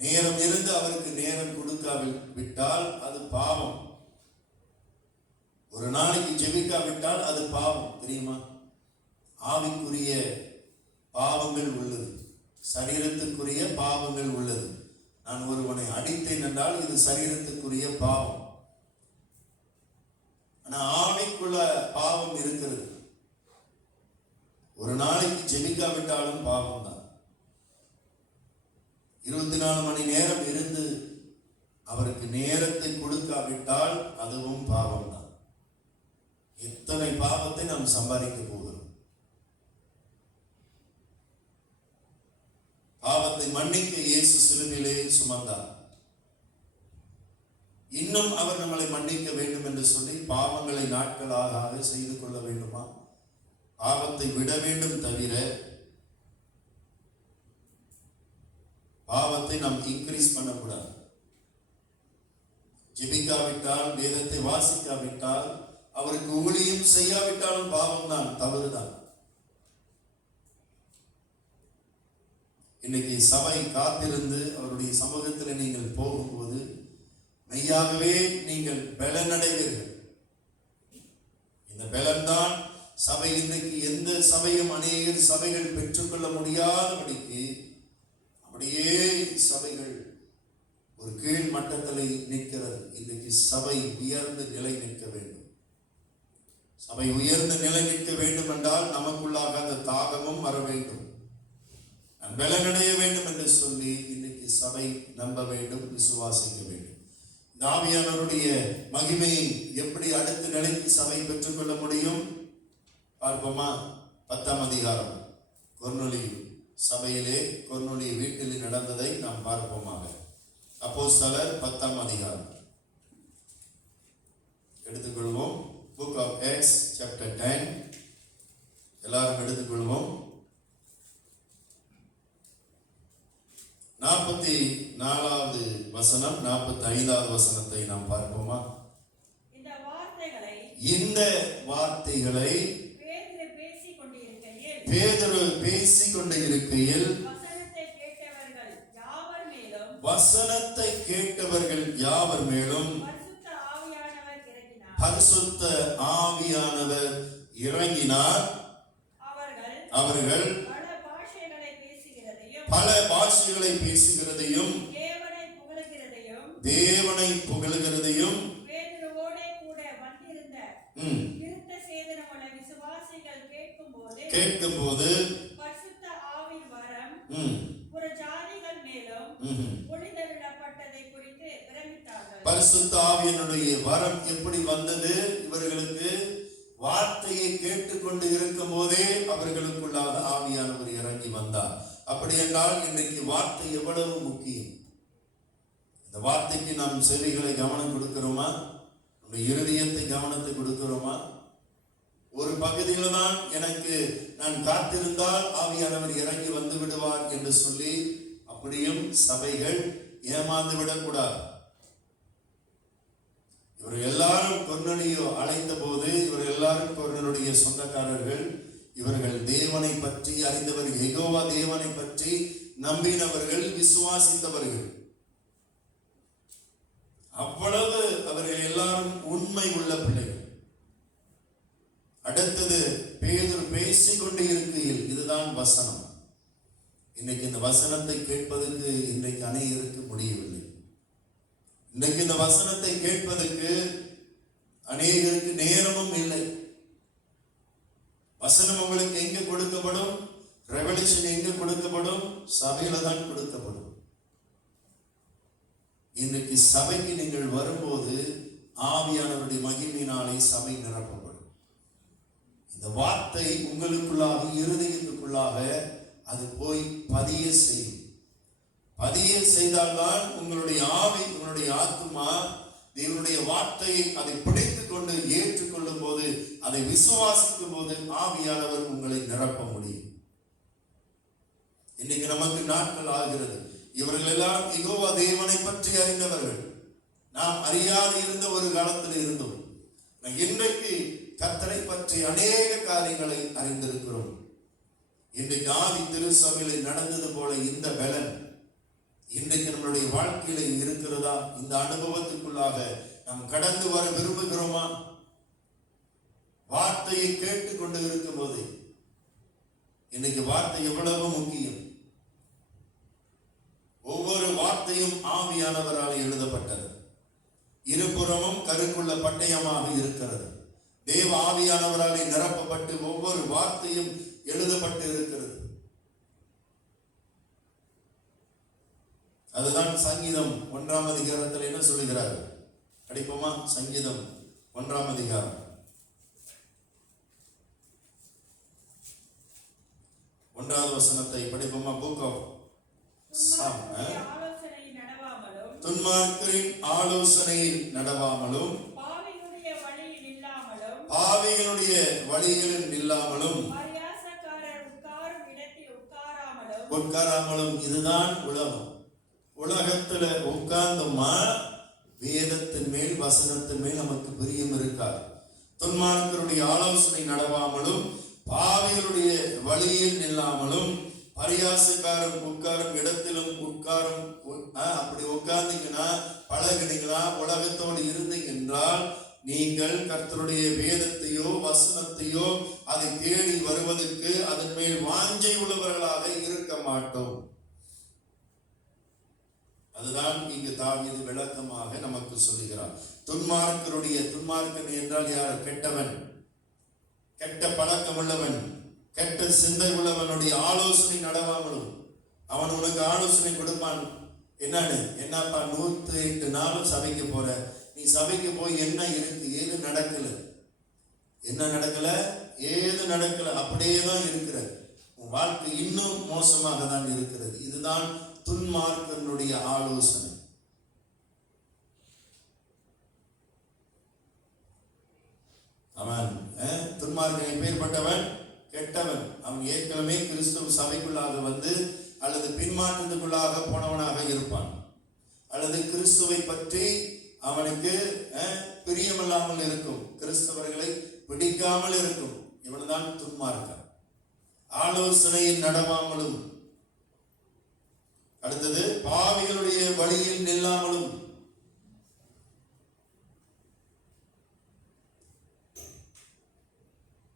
நேரம் இருந்து அவருக்கு நேரம் கொடுக்காவிட்டால் அது பாவம். ஒரு நாளைக்கு ஜெபிக்காவிட்டால் அது பாவம், தெரியுமா? ஆவிக்குரிய பாவங்கள் உள்ளது, சரீரத்துக்குரிய பாவங்கள் உள்ளது. நான் ஒருவனை அடித்தேன் என்றால் இது சரீரத்துக்குரிய பாவம். ஆனா ஆவிக்குள்ள பாவம் இருக்கிறது. ஒரு நாளைக்கு ஜெபிக்காவிட்டாலும் பாவம் தான். 24 மணி நேரம் இருந்து அவருக்கு நேரத்தை கொடுக்காவிட்டால் அதுவும் பாவம் தான். எத்தனை பாவத்தை நாம் சம்பாதிக்க போகிறோம். பாவத்தை மன்னிக்க இயேசு சிலுவையிலே சுமந்தார். இன்னும் அவர் நம்மளை மன்னிக்க வேண்டும் என்று சொல்லி பாவங்களை நாட்களாக செய்து கொள்ள வேண்டுமா? பாவத்தை விட வேண்டும் தவிர பாவத்தை நாம் இன்க்ரீஸ் பண்ணக்கூடாது. ஜெபிக்காவிட்டால், வேதத்தை வாசிக்காவிட்டால், அவருக்கு ஊழியம் செய்யாவிட்டாலும் பாவம் தான், தவறுதான். இன்னைக்கு சபை காத்திருந்து அவருடைய சமூகத்தில் நீங்கள் போகும்போது மெய்யாகவே நீங்கள் பலனடைவீர்கள். இந்த பலன்தான் சபை இன்றைக்கு எந்த சபையும் அநேக சபைகள் பெற்றுக்கொள்ள முடியாதபடிக்கு அப்படியே சபைகள் ஒரு கீழ் மட்டத்தில் நிற்கிறது. இன்றைக்கு சபை உயர்ந்த நிலை நிற்க வேண்டும். சபை உயர்ந்த நிலை நிற்க வேண்டும் என்றால் நமக்குள்ளாக அந்த தாகமும் வர வேண்டும். நான் பலனடைய வேண்டும் என்று சொல்லி இன்னைக்கு சபை நம்ப வேண்டும், விசுவாசிக்க வேண்டும். இந்த ஆவியானவருடைய மகிமையை எப்படி அடுத்த நிலைக்கு சபை பெற்றுக்கொள்ள முடியும் பார்ப்போமா? 10ஆம் அதிகாரம் கொர்நேலியு சபையிலே, கொர்நேலியு வீட்டில் நடந்ததை நாம் பார்ப்போமாக. அப்போஸ்தலர் 10ஆம் அதிகாரம் எடுத்துக்கொள்வோம். புக் ஆஃப் ஆக்ட்ஸ் சாப்டர் 10 எல்லாரும் எடுத்துக்கொள்வோம். 44வது வசனம் 45வது வசனத்தை நாம் பார்ப்போமா? இந்த வார்த்தைகளை பேதுரு பேசிக் கொண்டிருக்கையில் வசனத்தை கேட்டவர்கள் யாவர் மேலும் பரிசுத்த ஆவியானவர் இறங்கினார். அவர்கள் பல பாஷைகளை பேசுகிறதையும் தேவனை புகழ்கிறதையும் கேட்கும்போது பரிசுத்த ஆவியினுடைய வரம் எப்படி வந்தது? இவர்களுக்கு வார்த்தையை கேட்டுக்கொண்டு இருக்கும் போதே அவர்களுக்குள்ளாக ஆவியானவர் இறங்கி வந்தார். அப்படி என்றால் இன்றைக்கு வார்த்தை எவ்வளவு முக்கியம். இந்த வார்த்தைக்கு நாம் செவிகளை கவனம் கொடுக்கிறோமா? நம்முடைய இருதயத்தை கவனத்தை கொடுக்கிறோமா? ஒரு பகுதியில தான் எனக்கு நான் காத்திருந்தால் ஆவியானவர் இறங்கி வந்து விடுவார் என்று சொல்லி அப்படியும் சபைகள் ஏமாந்து விடக்கூடாது. இவர் எல்லாரும் கொர்நேலியு அழைத்த போது இவர் எல்லாரும் கொர்நேலியுடைய சொந்தக்காரர்கள். இவர்கள் தேவனை பற்றி அறிந்தவர்கள், யெகோவா தேவனை பற்றி நம்பினவர்கள், விசுவாசித்தவர்கள். அவ்வளவு அவர்கள் எல்லாரும் உண்மை உள்ள பிள்ளைகள். அடுத்தது பேதுரு பேசிக் கொண்டு இருக்கையில் இதுதான் வசனம். இன்னைக்கு இந்த வசனத்தை கேட்பதற்கு இன்றைக்கு அநேகருக்கு முடியவில்லை. இன்றைக்கு இந்த வசனத்தை கேட்பதற்கு அநேகருக்கு நேரமும் இல்லை. வசனம் உங்களுக்கு எங்க கொடுக்கப்படும்? ரெவல்யூஷன் எங்க கொடுக்கப்படும்? சபையில தான் கொடுக்கப்படும். இன்றைக்கு சபைக்கு நீங்கள் வரும்போது ஆவியானவருடைய மகிமையினாலே சபை நிரப்பப்படும். இந்த வார்த்தை உங்களுக்குள்ளாக, இருதயத்துக்குள்ளாக அது போய் பதிய செய்யும். பதிய செய்தால்தான் உங்களுடைய ஆவி, உங்களுடைய ஆத்துமா தேவனுடைய வார்த்தையை அதை பிடித்துக் கொண்டு ஏற்றுக்கொள்ளும் போது, அதை விசுவாசிக்கும் போது ஆவியானவர் உங்களை நிரப்ப முடியும். இன்னைக்கு நமக்கு நாட்கள் ஆகிறது. இவர்கள் எல்லாம் யெகோவா தேவனை பற்றி அறிந்தவர்கள். நாம் அறியாது இருந்த ஒரு காலத்தில் இருந்தோம். இன்றைக்கு கர்த்தரை பற்றி அநேக காரியங்களை அறிந்திருக்கிறோம். இன்றைக்கு ஆதி திருச்சபையில் நடந்தது போல இந்த பலன் இன்றைக்கு நம்மளுடைய வாழ்க்கையில இருக்கிறதா? இந்த அனுபவத்துக்குள்ளாக நாம் கடந்து வர விரும்புகிறோமா? வார்த்தையை கேட்டுக்கொண்டு இருக்கும் போது இன்னைக்கு வார்த்தை எவ்வளவு முக்கியம். ஒவ்வொரு வார்த்தையும் ஆவியானவரால் எழுதப்பட்டது. இருபுறமும் கருக்குள்ள பட்டயமாக இருக்கிறது. தேவ ஆவியானவராலே நிரப்பப்பட்டு ஒவ்வொரு வார்த்தையும் எழுதப்பட்டு இருக்கிறது. அதுதான் சங்கீதம் 1ஆம் அதிகாரத்தில் என்ன சொல்லுகிறார்? படிப்போமா? சங்கீதம் 1ஆம் அதிகாரம் 1வது வசனத்தை படிப்போமா? புக் ஆஃப் சாம். துன்மார்க்கரின் ஆலோசனையில் நடவாமலும் பாவிகளுடைய வழிகளில் நில்லாமலும் உட்காராமலும். இதுதான் உலகம். உலகத்துல உட்கார்ந்தோமா வேதத்தின் மேல், வசனத்தின் மேல் நமக்கு பிரியம் இருக்காது. துன்மார்க்கருடைய ஆலோசனை நடவாமலும் பாவிகளுடைய வழியில் நில்லாமலும் பரியாசக்காரன் உட்காரும் இடத்திலும் உட்காரும். அப்படி உட்கார்ந்தீங்கன்னா, பழகினீங்களா, உலகத்தோடு இருந்தீங்க என்றால் நீங்கள் கர்த்தருடைய வேதத்தையோ வசனத்தையோ அதை தேடி வருவதற்கு அதன் மேல் வாஞ்சை உள்ளவர்களாக இருக்க மாட்டோம். அதுதான் இங்கு தாவீது விளக்கமாக நமக்கு சொல்லுகிறார். துன்மார்க்கன் என்றால் யார்? கெட்டவன், கெட்ட பழக்கம் உள்ளவன், கெட்ட சிந்தை உள்ளவனுடைய ஆலோசனை நடவாமலும். அவன் உனக்கு ஆலோசனை கொடுப்பான். என்னப்பா 108 நாளும் சபைக்கு போற, நீ சபைக்கு போய் என்ன இருக்கு, ஏது நடக்கல, என்ன நடக்கல, ஏது நடக்கல, அப்படியே தான் இருக்கிற. உன் வாழ்க்கை இன்னும் மோசமாக தான் இருக்கிறது. இதுதான் துன்மார்க்கனுடைய ஆலோசனை. துன்மார்க்கன் எப்பேற்பட்டவன்? கெட்டவன். அவன் ஏற்கனவே கிறிஸ்துவ சபைக்குள்ளாக வந்து அல்லது பின்மாற்றத்துக்குள்ளாக போனவனாக இருப்பான், அல்லது கிறிஸ்துவை பற்றி அவனுக்கு பிரியமில்லாமல் இருக்கும், கிறிஸ்தவர்களை பிடிக்காமல் இருக்கும். இவன்தான் துன்மார்க்கன். ஆலோசனையில் நடவாமலும், அடுத்தது பாவிகளுடைய வழியில் நில்லாமலும்.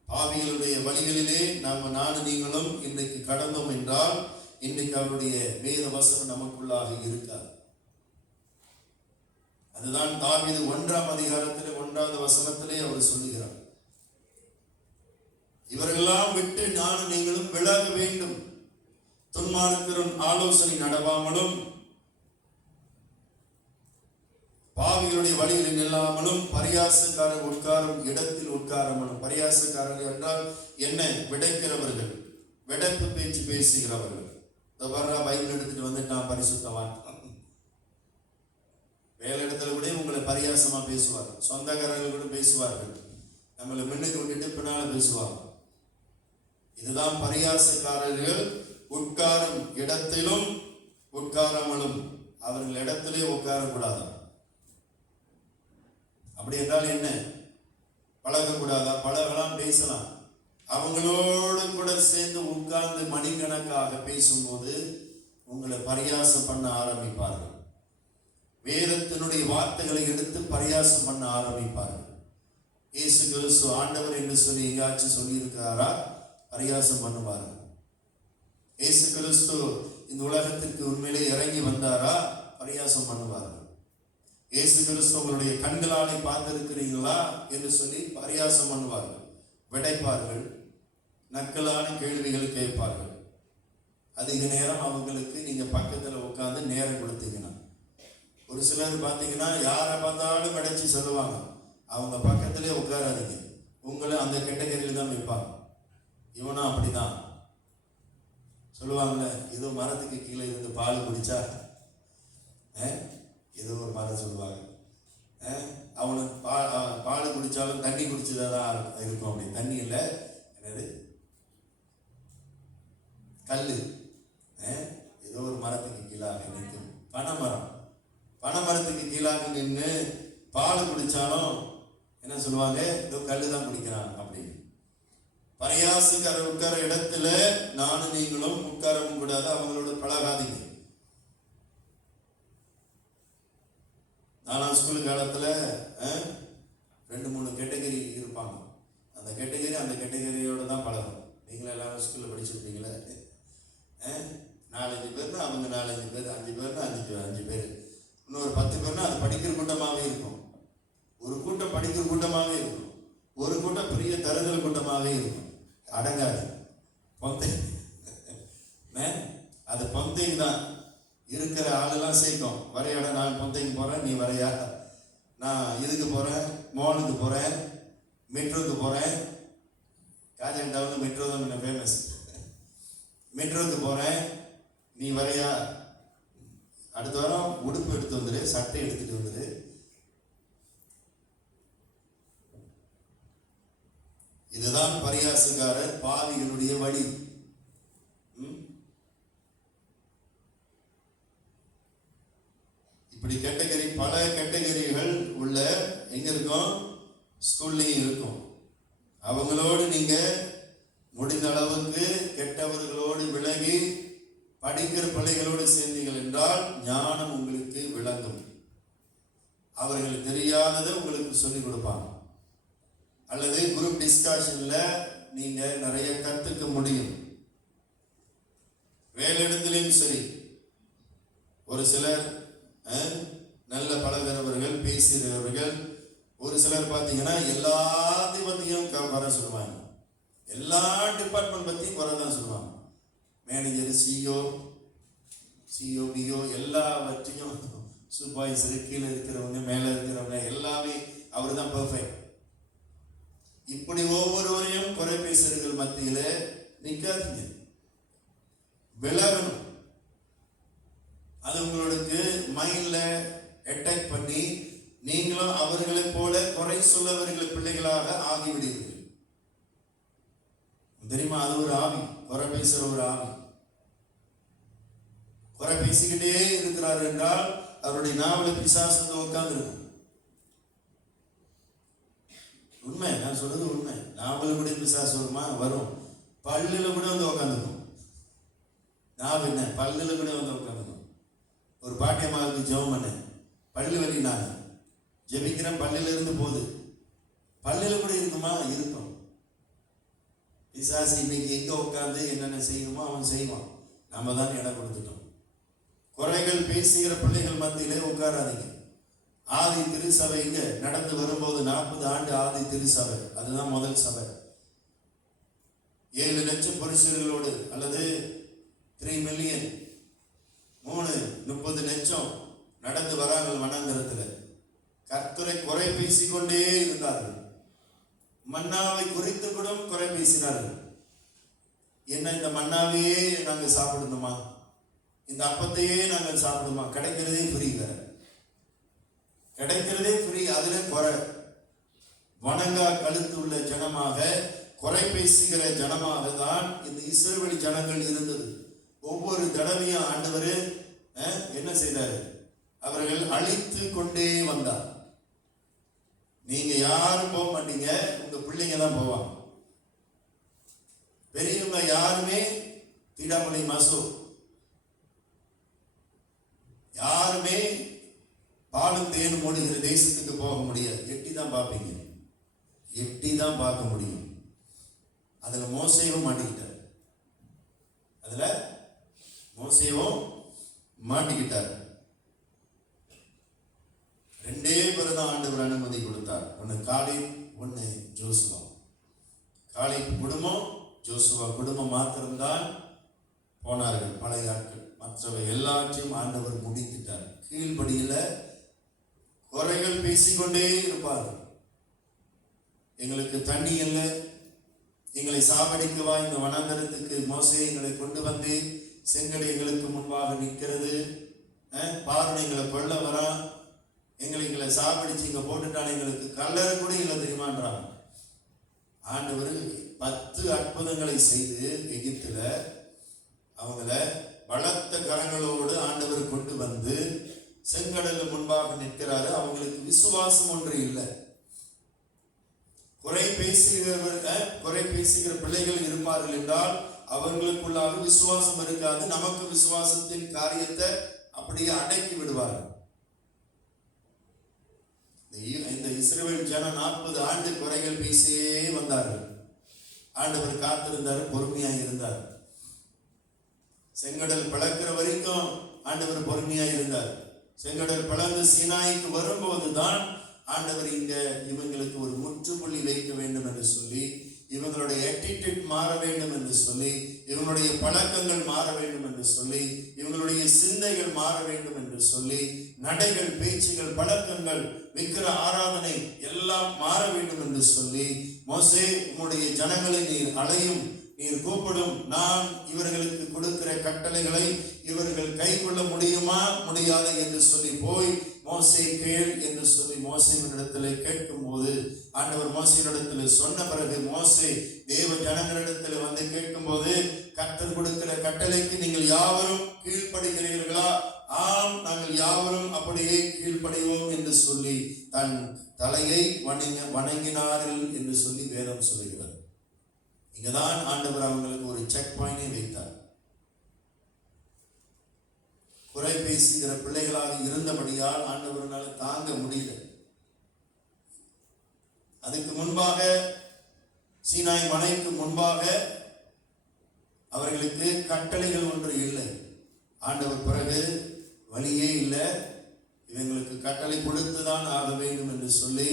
பாவிகளுடைய வழிகளிலே நானும் நீங்களும் இன்றைக்கு கடந்தோம் என்றால் இன்றைக்கு அவருடைய வேத வசனம் நமக்குள்ளாக இருக்காது. அதுதான் தாவீது 1ஆம் அதிகாரத்திலே 1வது வசனத்திலே அவர் சொல்லுகிறார், இவர்களெல்லாம் விட்டு நானும் நீங்களும் விலக வேண்டும், துன்மார்க்கரின் ஆலோசனை நடவாமலும் பாவிகளுடைய வழியில் நில்லாமலும் பரியாசக்காரர் உட்காரும் இடத்தில் உட்காராமலும். பரியாசக்காரர் என்றால் என்ன? விடைக்கிறவர்கள், விடைப்பு பேச்சு பேசுகிறவர்கள். பைபிள் எடுத்துட்டு வந்து நான் பரிசுத்தவான். வேலை இடத்துல கூட உங்களை பரியாசமா பேசுவார்கள், சொந்தக்காரர்கள் கூட பேசுவார்கள், நம்மளை முன்னுக்கு விட்டுட்டு பின்னால பேசுவாங்க. இதுதான் பரியாசக்காரர்கள் உட்காரும் இடத்திலும் உட்காராமலும். அவர்கள் இடத்திலே உட்காரக்கூடாதா? அப்படி என்றால் என்ன? பழகக்கூடாதா? பழகலாம், பேசலாம். அவங்களோடு கூட சேர்ந்து உட்கார்ந்து மணிக்கணக்காக பேசும்போது உங்களை பரியாசம் பண்ண ஆரம்பிப்பார்கள். வேதத்தினுடைய வார்த்தைகளை எடுத்து பரியாசம் பண்ண ஆரம்பிப்பார்கள். இயேசு கிறிஸ்து ஆண்டவர் என்று சொல்லி எங்காச்சும் சொல்லி இருக்கிறாரா? பரியாசம் பண்ணுவார்கள். இயேசு கிறிஸ்து இந்த உலகத்திற்கு உண்மையிலே இறங்கி வந்தாரா? பரியாசம் பண்ணுவார்கள். இயேசு கிறிஸ்து உங்களுடைய கண்களாலே பார்த்திருக்கிறீங்களா என்று சொல்லி பரியாசம் பண்ணுவார்கள், விடைப்பார்கள், நக்கலான கேள்விகள் கேட்பார்கள். அதிக நேரம் அவங்களுக்கு நீங்க பக்கத்துல உட்கார்ந்து நேரம் கொடுத்தீங்கன்னா, ஒரு சிலர் பார்த்தீங்கன்னா யாரை பார்த்தாலும் கிடைச்சி சொல்லுவாங்க, அவங்க பக்கத்திலே உட்காராதீங்க, உங்களை அந்த கேட்டகரியில் தான் வைப்பாங்க. இவனும் அப்படிதான் சொல்லுவாங்கல்ல, ஏதோ மரத்துக்கு கீழே இருந்து பால் குடிச்சா ஏதோ ஒரு மரம் சொல்லுவாங்க, அவனுக்கு பால் குடிச்சாலும் தண்ணி குடிச்சதான் இருக்கும். அப்படி தண்ணி இல்லை, என்னது கல், ஏதோ ஒரு மரத்துக்கு கீழாக நிற்கும். பனைமரத்துக்கு கீழாக நின்று பால் குடிச்சாலும் என்ன சொல்லுவாங்க? ஏதோ கல்லு தான் குடிக்கிறான் அப்படின்னு. பரியாசக்காரர் உட்கார இடத்துல நானும் நீங்களும் உட்காரவும் கூடாது, அவங்களோட பழகாதீங்க. நாலாம் ஸ்கூல் காலத்துல 2-3 கேட்டகரி இருப்பாங்க. அந்த கேட்டகரியோட தான் பழகும். நீங்களே எல்லாரும் ஸ்கூல்ல படிச்சிருப்பீங்களே, 4-5 பேர்னா அவங்க 4-5 பேர், 5 பேர்னா 5 பேர், இன்னொரு 10 பேர்னா அது படிக்கிற கூட்டமாகவே இருக்கும். ஒரு கூட்டம் படிக்கிற கூட்டமாகவே இருக்கும், ஒரு கூட்டம் பெரிய தருதல் கூட்டமாகவே இருக்கும். அடங்காது, பொந்தை. அது பொந்தைக்கு தான் இருக்கிற ஆளெல்லாம் சேர்க்கும். வரையாட நான் பொந்தைக்கு போறேன், நீ வரையா, நான் இதுக்கு போறேன், மாலுக்கு போறேன், மெட்ரோக்கு போறேன். காஜன் டவுன் மெட்ரோ தான் ஃபேமஸ். மெட்ரோக்கு போறேன், நீ வரையா, அடுத்த வாரம் உடுப்பு எடுத்து வந்துரு, சட்டை எடுத்துட்டு வந்துரு. இதுதான் பரியாசக்காரர் பாவிகளுடைய வழி. இப்படி கேட்டகரி, பல கேட்டகரிகள் உள்ள எங்க இருக்கும்? ஸ்கூல்லையும் இருக்கும். அவங்களோடு நீங்க முடிந்த அளவுக்கு கெட்டவர்களோடு விலகி படிக்கிற பிள்ளைகளோடு சேர்ந்தீர்கள் என்றால் ஞானம் உங்களுக்கு விளங்கும். அவர்கள் தெரியாததை உங்களுக்கு சொல்லிக் கொடுப்பாங்க, அல்லது குரூப் டிஸ்கஷன்ல நீங்க நிறைய கற்றுக்க முடியும். வேலையிடத்திலையும் சரி, ஒரு சிலர் நல்ல பழகிறவர்கள், பேசுகிறவர்கள். ஒரு சிலர் பார்த்தீங்கன்னா எல்லாத்தையும் பற்றியும் குறை சொல்லுவாங்க, எல்லா டிபார்ட்மெண்ட் பற்றியும் குறை தான் சொல்லுவாங்க. மேனேஜர், சிஓ, பிஓ எல்லாவற்றையும், சூப்பர்வைசர், கீழே இருக்கிறவங்க, மேலே இருக்கிறவங்க எல்லாமே அவர் தான் பெர்ஃபெக்ட். இப்படி ஒவ்வொருவரையும் குறை பேசுறவர்கள் மத்தியில நிற்காதீங்க, விலகணும். அது உங்களுக்கு மைண்ட்ல அட்டாக் பண்ணி நீங்களும் அவர்களை போல குறை சொல்லவர்கள் பிள்ளைகளாக ஆகிவிடுவீர்கள். தெரியுமா? அது ஒரு ஆவி, குறை பேசுற ஒரு ஆவி. குறை பேசிக்கிட்டே இருக்கிறார் என்றால் அவருடைய நாவல பிசாசு வந்து உட்கார்ந்து இருக்கும். உண்மை, நான் சொல்றது உண்மை. நாவல கூட பிசாசு வருமா? வரும். பல்லுல கூட வந்து உட்காந்துக்கும். நான் என்ன பல்லுல கூட வந்து உட்காந்துக்கும். ஒரு பாட்டியம்மாவுக்கு ஜெபம் பண்ணேன், பல்லு வலினாங்க, ஜெபிக்கிறேன், பல்லுல இருந்து போகுது. பல்லுல கூட இருக்குமா? இருக்கும். பிசாசு இன்னைக்கு எங்க உட்காந்து என்னென்ன செய்யணுமோ அவன் செய்வான். நம்ம தான் இடம் கொடுத்துட்டோம். குறைகள் பேசுகிற பிள்ளைகள் மத்தியிலே உட்காராதீங்க. ஆதி திருச்சபை இங்க நடந்து வரும்போது 40 ஆண்டு ஆதி திருச்சபை, அதுதான் முதல் சபை. 7 லட்சம் புருஷர்களோடு, அல்லது 3 மில்லியன், 30 லட்சம் நடந்து வராங்க வனாந்தரத்துல. கர்த்தரை குறை பேசிக்கொண்டே இருந்தார்கள். மன்னாவை குறித்து கூட குறை பேசினார்கள். என்ன, இந்த மன்னாவையே நாங்கள் சாப்பிடணுமா? இந்த அப்பத்தையே நாங்கள் சாப்பிடுமா? கிடைக்கிறதே ஃப்ரீ, வேற கிடைக்கிறதே ஃப்ரீ, அதுல குறை. வணங்கா கழுத்து உள்ள ஜனமாக, குறை பேசுகிற ஜனமாக தான் இந்த இஸ்ரவேல் ஜனங்கள் இருந்தது. ஒவ்வொரு தடவையும் ஆண்டவர் என்ன செய்தார்? அவர்கள் அழித்து கொண்டே வந்தார். நீங்க யாரும் போக மாட்டீங்க, உங்க பிள்ளைங்க தான் போவாங்க. பெரியவங்க யாருமே தீடாமலை மாசோ யாருமே பாலும் தேனும் ஓடுகிற தேசத்துக்கு போக முடியாது. எட்டி தான் பார்ப்பீங்க, எட்டி தான் பார்க்க முடியும். அதுல மோசேவும் மாட்டிக்கிட்டார். அதுல மோசேவும் மாட்டிக்கிட்டார். 2 பேர் தான் ஆண்டவர் அனுமதி கொடுத்தார். ஒன்னு காலேப், ஒன்னு ஜோசுவா. காலேப் குடும்பம், ஜோசுவா குடும்பம் மாத்திரம்தான் போனார்கள் பழைய ஆட்கள். மற்றவை எல்லாத்தையும் ஆண்டவர் முடித்துட்டார். கீழ்படியில குறைகள் பேசிக்கொண்டே இருப்பார்கள். எங்களுக்கு தண்ணி இல்லை, எங்களை சாவடிக்கவா இந்த வனாந்தரத்துக்கு மோசே எங்களை கொண்டு வந்து செங்கடை எங்களுக்கு முன்பாக நிற்கிறது, பாருங்க எங்களை கொல்ல வரா, எங்களை சாவடிச்சு இங்க போட்டுட்டான், எங்களுக்கு கல்லறை கூட இல்லை தெரியுமான்றாங்க. ஆண்டவர் 10 அற்புதங்களை செய்து எகிப்துல அவங்கள பலத்த கரங்களோடு ஆண்டவர் கொண்டு வந்து செங்கடல் முன்பாக நிற்கிறாரு. அவங்களுக்கு விசுவாசம் ஒன்று இல்லை. குறை பேசுகிற பிள்ளைகள் இருப்பார்கள் என்றால் அவர்களுக்குள்ளாக விசுவாசம் இருக்காது. நமக்கு விசுவாசத்தின் காரியத்தை அப்படியே அடக்கி விடுவார்கள். இந்த இஸ்ரவேல் ஜனம் 40 ஆண்டு குறைகள் பேசியே வந்தார்கள். ஆண்டவர் காத்திருந்தார், பொறுமையாக இருந்தார். செங்கடல் பிளக்கிற வரைக்கும் ஆண்டவர் பொறுமையாக இருந்தார். செங்கடல் பிளந்து சீனாய்க்கு வரும்போது தான் ஆண்டவர் இங்க இவங்களுக்கு ஒரு முற்றுப்புள்ளி வைக்க வேண்டும் என்று சொல்லி, இவங்களுடைய ஆட்டிட்யூட் மாற வேண்டும் என்று சொல்லி, இவங்களுடைய பழக்கங்கள் மாற வேண்டும் என்று சொல்லி, இவங்களுடைய சிந்தைகள் மாற வேண்டும் என்று சொல்லி, நடைகள், பேச்சுகள், பழக்கங்கள், விக்கிர ஆராதனை எல்லாம் மாற வேண்டும் என்று சொல்லி, மோசே உம்முடைய ஜனங்களை நீர் அழையும், நீர் கூப்பிடும், நான் இவர்களுக்கு கொடுக்கிற கட்டளைகளை இவர்கள் கை கொள்ள முடியுமா முடியாது என்று சொல்லி போய் மோசே கேள் என்று சொல்லி மோசேவினிடத்திலே கேட்கும் போது ஆண்டவர் மோசேவினிடத்தில் சொன்ன பிறகு மோசே தேவ ஜனங்களிடத்தில் வந்து கேட்கும் போது, கர்த்தர் கொடுக்கிற கட்டளைக்கு நீங்கள் யாவரும் கீழ்ப்படுகிறீர்களா? ஆம், நாங்கள் யாவரும் அப்படியே கீழ்ப்படிவோம் என்று சொல்லி தன் தலையை வணங்கினார்கள் என்று சொல்லி வேதம் சொல்லுகிறது. இங்கதான் ஆண்டவர் அவங்களுக்கு ஒரு செக் பாயிண்டை வைத்தார். குறை பேசுகிற பிள்ளைகளாக இருந்தபடியால் ஆண்டவரால் தாங்க முடியல. அதுக்கு முன்பாக சீனாய் மலைக்கு முன்பாக அவர்களுக்கு கட்டளைகள் ஒன்று இல்லை. ஆண்டவர் பிறகு வழியே இல்லை, இவங்களுக்கு கட்டளை கொடுத்துதான் ஆக வேண்டும் என்று சொல்லி,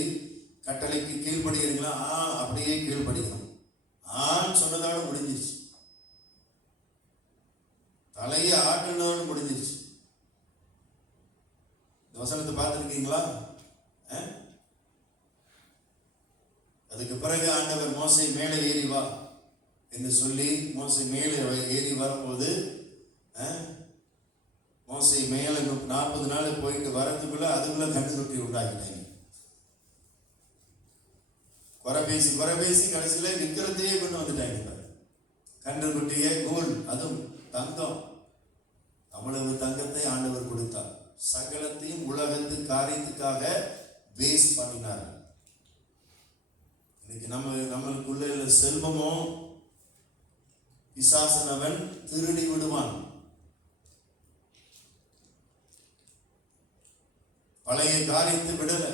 கட்டளைக்கு கீழ்படுகிறீங்களா? அப்படியே கீழ்படுகிறோம். சொன்னதோடு முடிஞ்சிருச்சு. தலையை ஆட்டினோடு முடிஞ்சிருச்சு. இந்த வசனத்தை பார்த்துருக்கீங்களா? அதுக்கு பிறகு ஆண்டவர் மோசே மேலே ஏறி வா என்று சொல்லி மோசே மேலே ஏறி வரும்போது, மோசே மேலே 40 நாள் போயிட்டு வரதுக்குள்ள அதுக்குள்ள கண்ணு தொட்டி உண்டாக்கிட்டாங்க. குறை பேசி கடைசியில விக்கிரத்தையே கொண்டு வந்துட்டாங்க. கன்றுக்குட்டியே கோல், அதுவும் தங்கம். அவ்வளவு தங்கத்தை ஆண்டவர் கொடுத்தார். சகலத்தையும் உலகத்து காரியத்துக்காக வேஸ்ட் பண்ணினார். இன்னைக்கு நம்மளுக்குள்ள செல்வமோ பிசாசனவன் திருடி விடுவான். பழைய காரியத்தை விடல.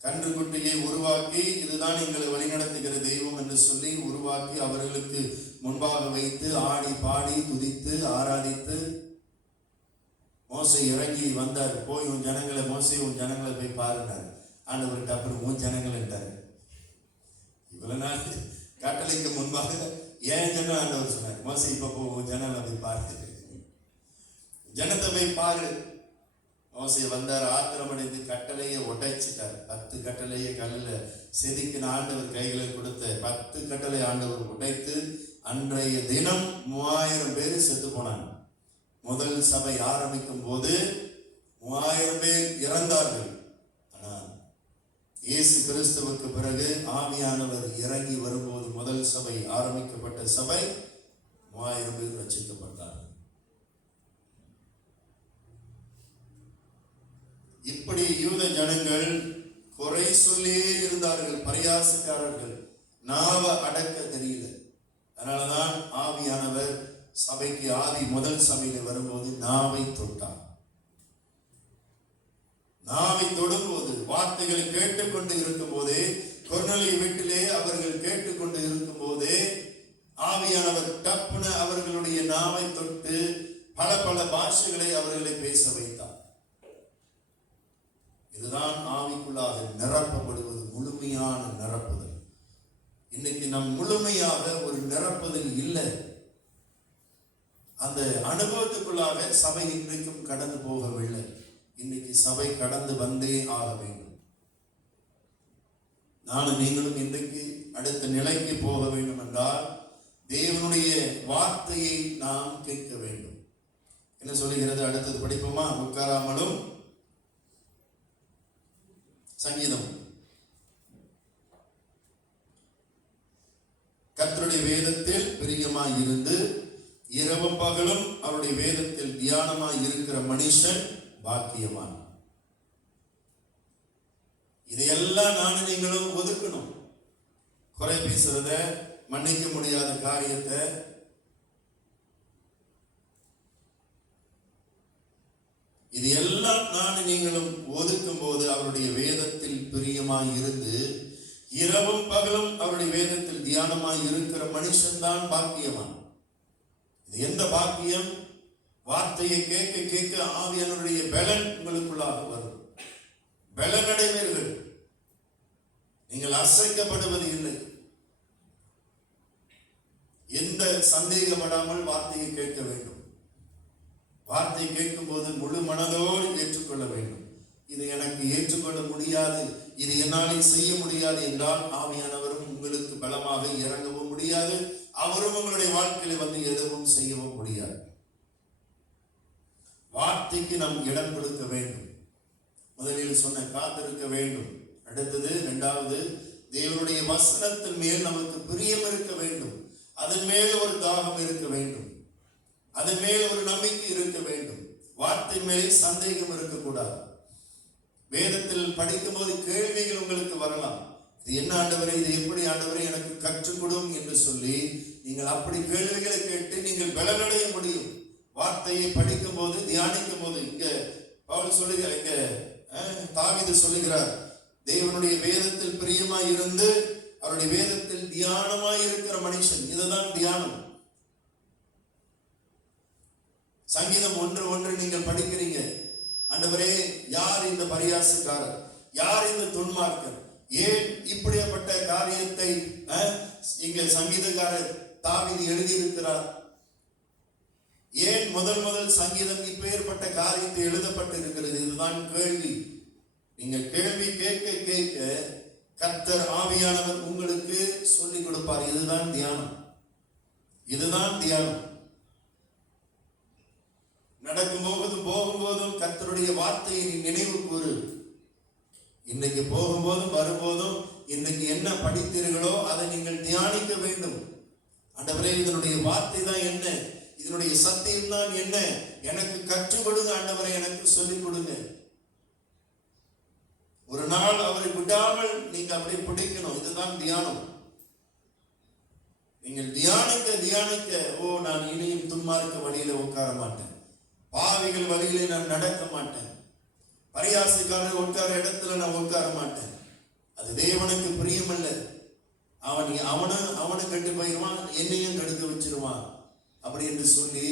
கன்றுக்குட்டியை உருவாக்கி இதுதான் எங்களை வழிநடத்துகிற தெய்வம் என்று சொல்லி உருவாக்கி அவர்களுக்கு முன்பாக வைத்து ஆடி பாடி துதித்து ஆராதித்து மோசே இறங்கி வந்தார். போய் உன் ஜனங்களை, மோசே உன் ஜனங்களை போய் பாருனார். ஆண்டவர்கிட்ட அப்புறம் உன் ஜனங்கள் என்றார். இவ்வளவு நாள் கட்டளைக்கு முன்பாக ஏன் ஜனம் ஆண்டவர் சொன்னார், மோசே இப்ப போ உன் ஜனங்களை போய் பார்த்து ஜனத்தை போய் பாரு. மோசே வந்தார். ஆத்திரமடைந்து கட்டளையை உடைச்சிட்டார். 10 கட்டளையை கல்லில் செதுக்கின ஆண்டவர் கைகளை கொடுத்த 10 கட்டளை ஆண்டவர் உடைத்து அன்றைய தினம் 3000 பேர் செத்து போனாங்க. முதல் சபை ஆரம்பிக்கும் போது 3000 பேர் இறந்தார்கள். ஆனால் இயேசு கிறிஸ்துவுக்கு பிறகு ஆவியானவர் இறங்கி வரும்போது முதல் சபை ஆரம்பிக்கப்பட்ட சபை 3000 பேர் ரட்சிக்கப்பட்டார்கள். இப்படி யூத ஜனங்கள் குறை சொல்லே இருந்தார்கள், பரியாசக்காரர்கள், நாவ அடக்க தெரியல. அதனாலதான் ஆவியானவர் சபைக்கு முதல் சபையில வரும்போது நாவை தொட்டார். நாவை தொடும்போது வார்த்தைகளை கேட்டுக்கொண்டு இருக்கும் போதே, கொர்நேலிய வீட்டிலே அவர்கள் கேட்டுக்கொண்டு இருக்கும் போதே ஆவியானவர் டப்புன அவர்களுடைய நாவை தொட்டு பல பல பாஷைகளை அவர்களை பேச வைத்தார். இதுதான் ஆவிக்குள்ளாக நிரப்பப்படுவது, முழுமையான நிரப்புதல். இன்னைக்கு நம் முழுமையாக ஒரு நிரப்புதல் இல்லை. அந்த அனுபவத்துக்குள்ளாக சபை இன்றைக்கும் கடந்து போகவில்லை. இன்னைக்கு சபை கடந்து வந்தே ஆக வேண்டும். நானும் நீங்களும் இன்றைக்கு அடுத்த நிலைக்கு போக வேண்டும் என்றால் தேவனுடைய வார்த்தையை நாம் கேட்க வேண்டும். என்ன சொல்லுகிறது? அடுத்தது படிப்போமா? உட்காராமலும் சங்கீதம். கர்த்தருடைய வேதத்தில் பிரியமாய் இருந்து இரவும் பகலும் அவருடைய வேதத்தில் தியானமாய் இருக்கிற மனுஷன் பாக்கியவான். இதையெல்லாம் நானும் நீங்களும் ஒதுக்கணும். குறை பேசுறத, மன்னிக்க முடியாத காரியத்தை, இது எல்லாம் நானும் நீங்களும் ஒதுக்கும் போது அவருடைய வேதத்தில் பிரியமாய் இருந்து இரவும் பகலும் அவருடைய வேதத்தில் தியானமாய் இருக்கிற மனுஷன் தான் பாக்கியவான். இது எந்த பாக்கியம்? வார்த்தையை கேட்க கேட்க ஆவியானவருடைய பலன் உங்களுக்குள்ளாக வரும். பலனடைவீர்கள். நீங்கள் அசைக்கப்படுவது இல்லை. எந்த சந்தேகப்படாமல் வார்த்தையை கேட்க வேண்டும். வார்த்தை கேட்கும் போது முழு மனதோடு ஏற்றுக்கொள்ள வேண்டும். இது எனக்கு ஏற்றுக்கொள்ள முடியாது, இது என்னாலே செய்ய முடியாது என்றால் ஆவியானவரும் உங்களுக்கு பலமாக இறங்கவும் முடியாது, அவரும் உங்களுடைய வாழ்க்கையில வந்து எதுவும் செய்யவும் முடியாது. வார்த்தைக்கு நாம் இடம் கொடுக்க வேண்டும். முதலில் சொன்ன காத்திருக்க வேண்டும். அடுத்தது இரண்டாவது, தேவனுடைய வசனத்தின் மேல் நமக்கு பிரியம் இருக்க வேண்டும். அதன் மேல் ஒரு தாகம் இருக்க வேண்டும். அதன் மேல் ஒரு நம்பிக்கை இருக்க வேண்டும். வார்த்தை மேலே சந்தேகம் இருக்கக்கூடாது. வேதத்தில் படிக்கும் போது கேள்விகள் உங்களுக்கு வரலாம். இது என்ன ஆண்டவரே, இது எப்படி ஆண்டவரே எனக்கு கற்றுக் கொடும் என்று சொல்லி நீங்கள் அப்படி கேள்விகளை கேட்டு நீங்கள் பலனடைய முடியும். வார்த்தையை படிக்கும் போது, தியானிக்கும் போது, இங்க பவுல் சொல்லுகிறார், இங்க தாவீது சொல்லுகிறார், தேவனுடைய வேதத்தில் பிரியமாய் இருந்து அவருடைய வேதத்தில் தியானமாய் இருக்கிற மனுஷன். இதுதான் தியானம். சங்கீதம் 1:1 நீங்கள் படிக்கிறீங்க. ஆண்டவரே, யார் இந்த பரியாசக்காரர், யார் இந்த துன்மார்க்கர், ஏன் இப்படிப்பட்ட காரியத்தை இங்க சங்கீதக்காரர் தாவீது எழுதியிருக்கிறார், ஏன் முதல் சங்கீதம் இப்பேற்பட்ட காரியத்தை எழுதப்பட்டு இருக்கிறது? இதுதான் கேள்வி. நீங்கள் கேள்வி கேட்க கேட்க கர்த்தர் ஆவியானவர் உங்களுக்கு சொல்லிக் கொடுப்பார். இதுதான் தியானம். இதுதான் தியானம். நடக்கும் போகும்போதும் கர்த்தருடைய வார்த்தையை நீ நினைவு கூறு. இன்னைக்கு போகும்போதும் வரும்போதும் இன்னைக்கு என்ன படித்தீர்களோ அதை நீங்கள் தியானிக்க வேண்டும். ஆண்டவரே, இதனுடைய வார்த்தை தான் என்ன, இதனுடைய சத்தியம் தான் என்ன, எனக்கு கற்றுக் கொடுங்க ஆண்டவரே, எனக்கு சொல்லிக் கொடுங்க. ஒரு நாள் அவரை விடாமல் நீங்க அப்படி பிடிக்கணும். இதுதான் தியானம். நீங்கள் தியானிக்க தியானிக்க, ஓ, நான் இனியும் துன்மார்க்க வழியில உட்கார மாட்டேன், பாவிகள் வழியிலே நான் நடக்க மாட்டேன், பரியாசக்காரர் உட்கார இடத்துல நான் உட்கார மாட்டேன். அது தேவனுக்கு பிரியமல்ல. அவனும் கெட்டு போயிடுவான், என்னையும் கெடுக்க வச்சிருவான். அப்படி என்று சொல்லி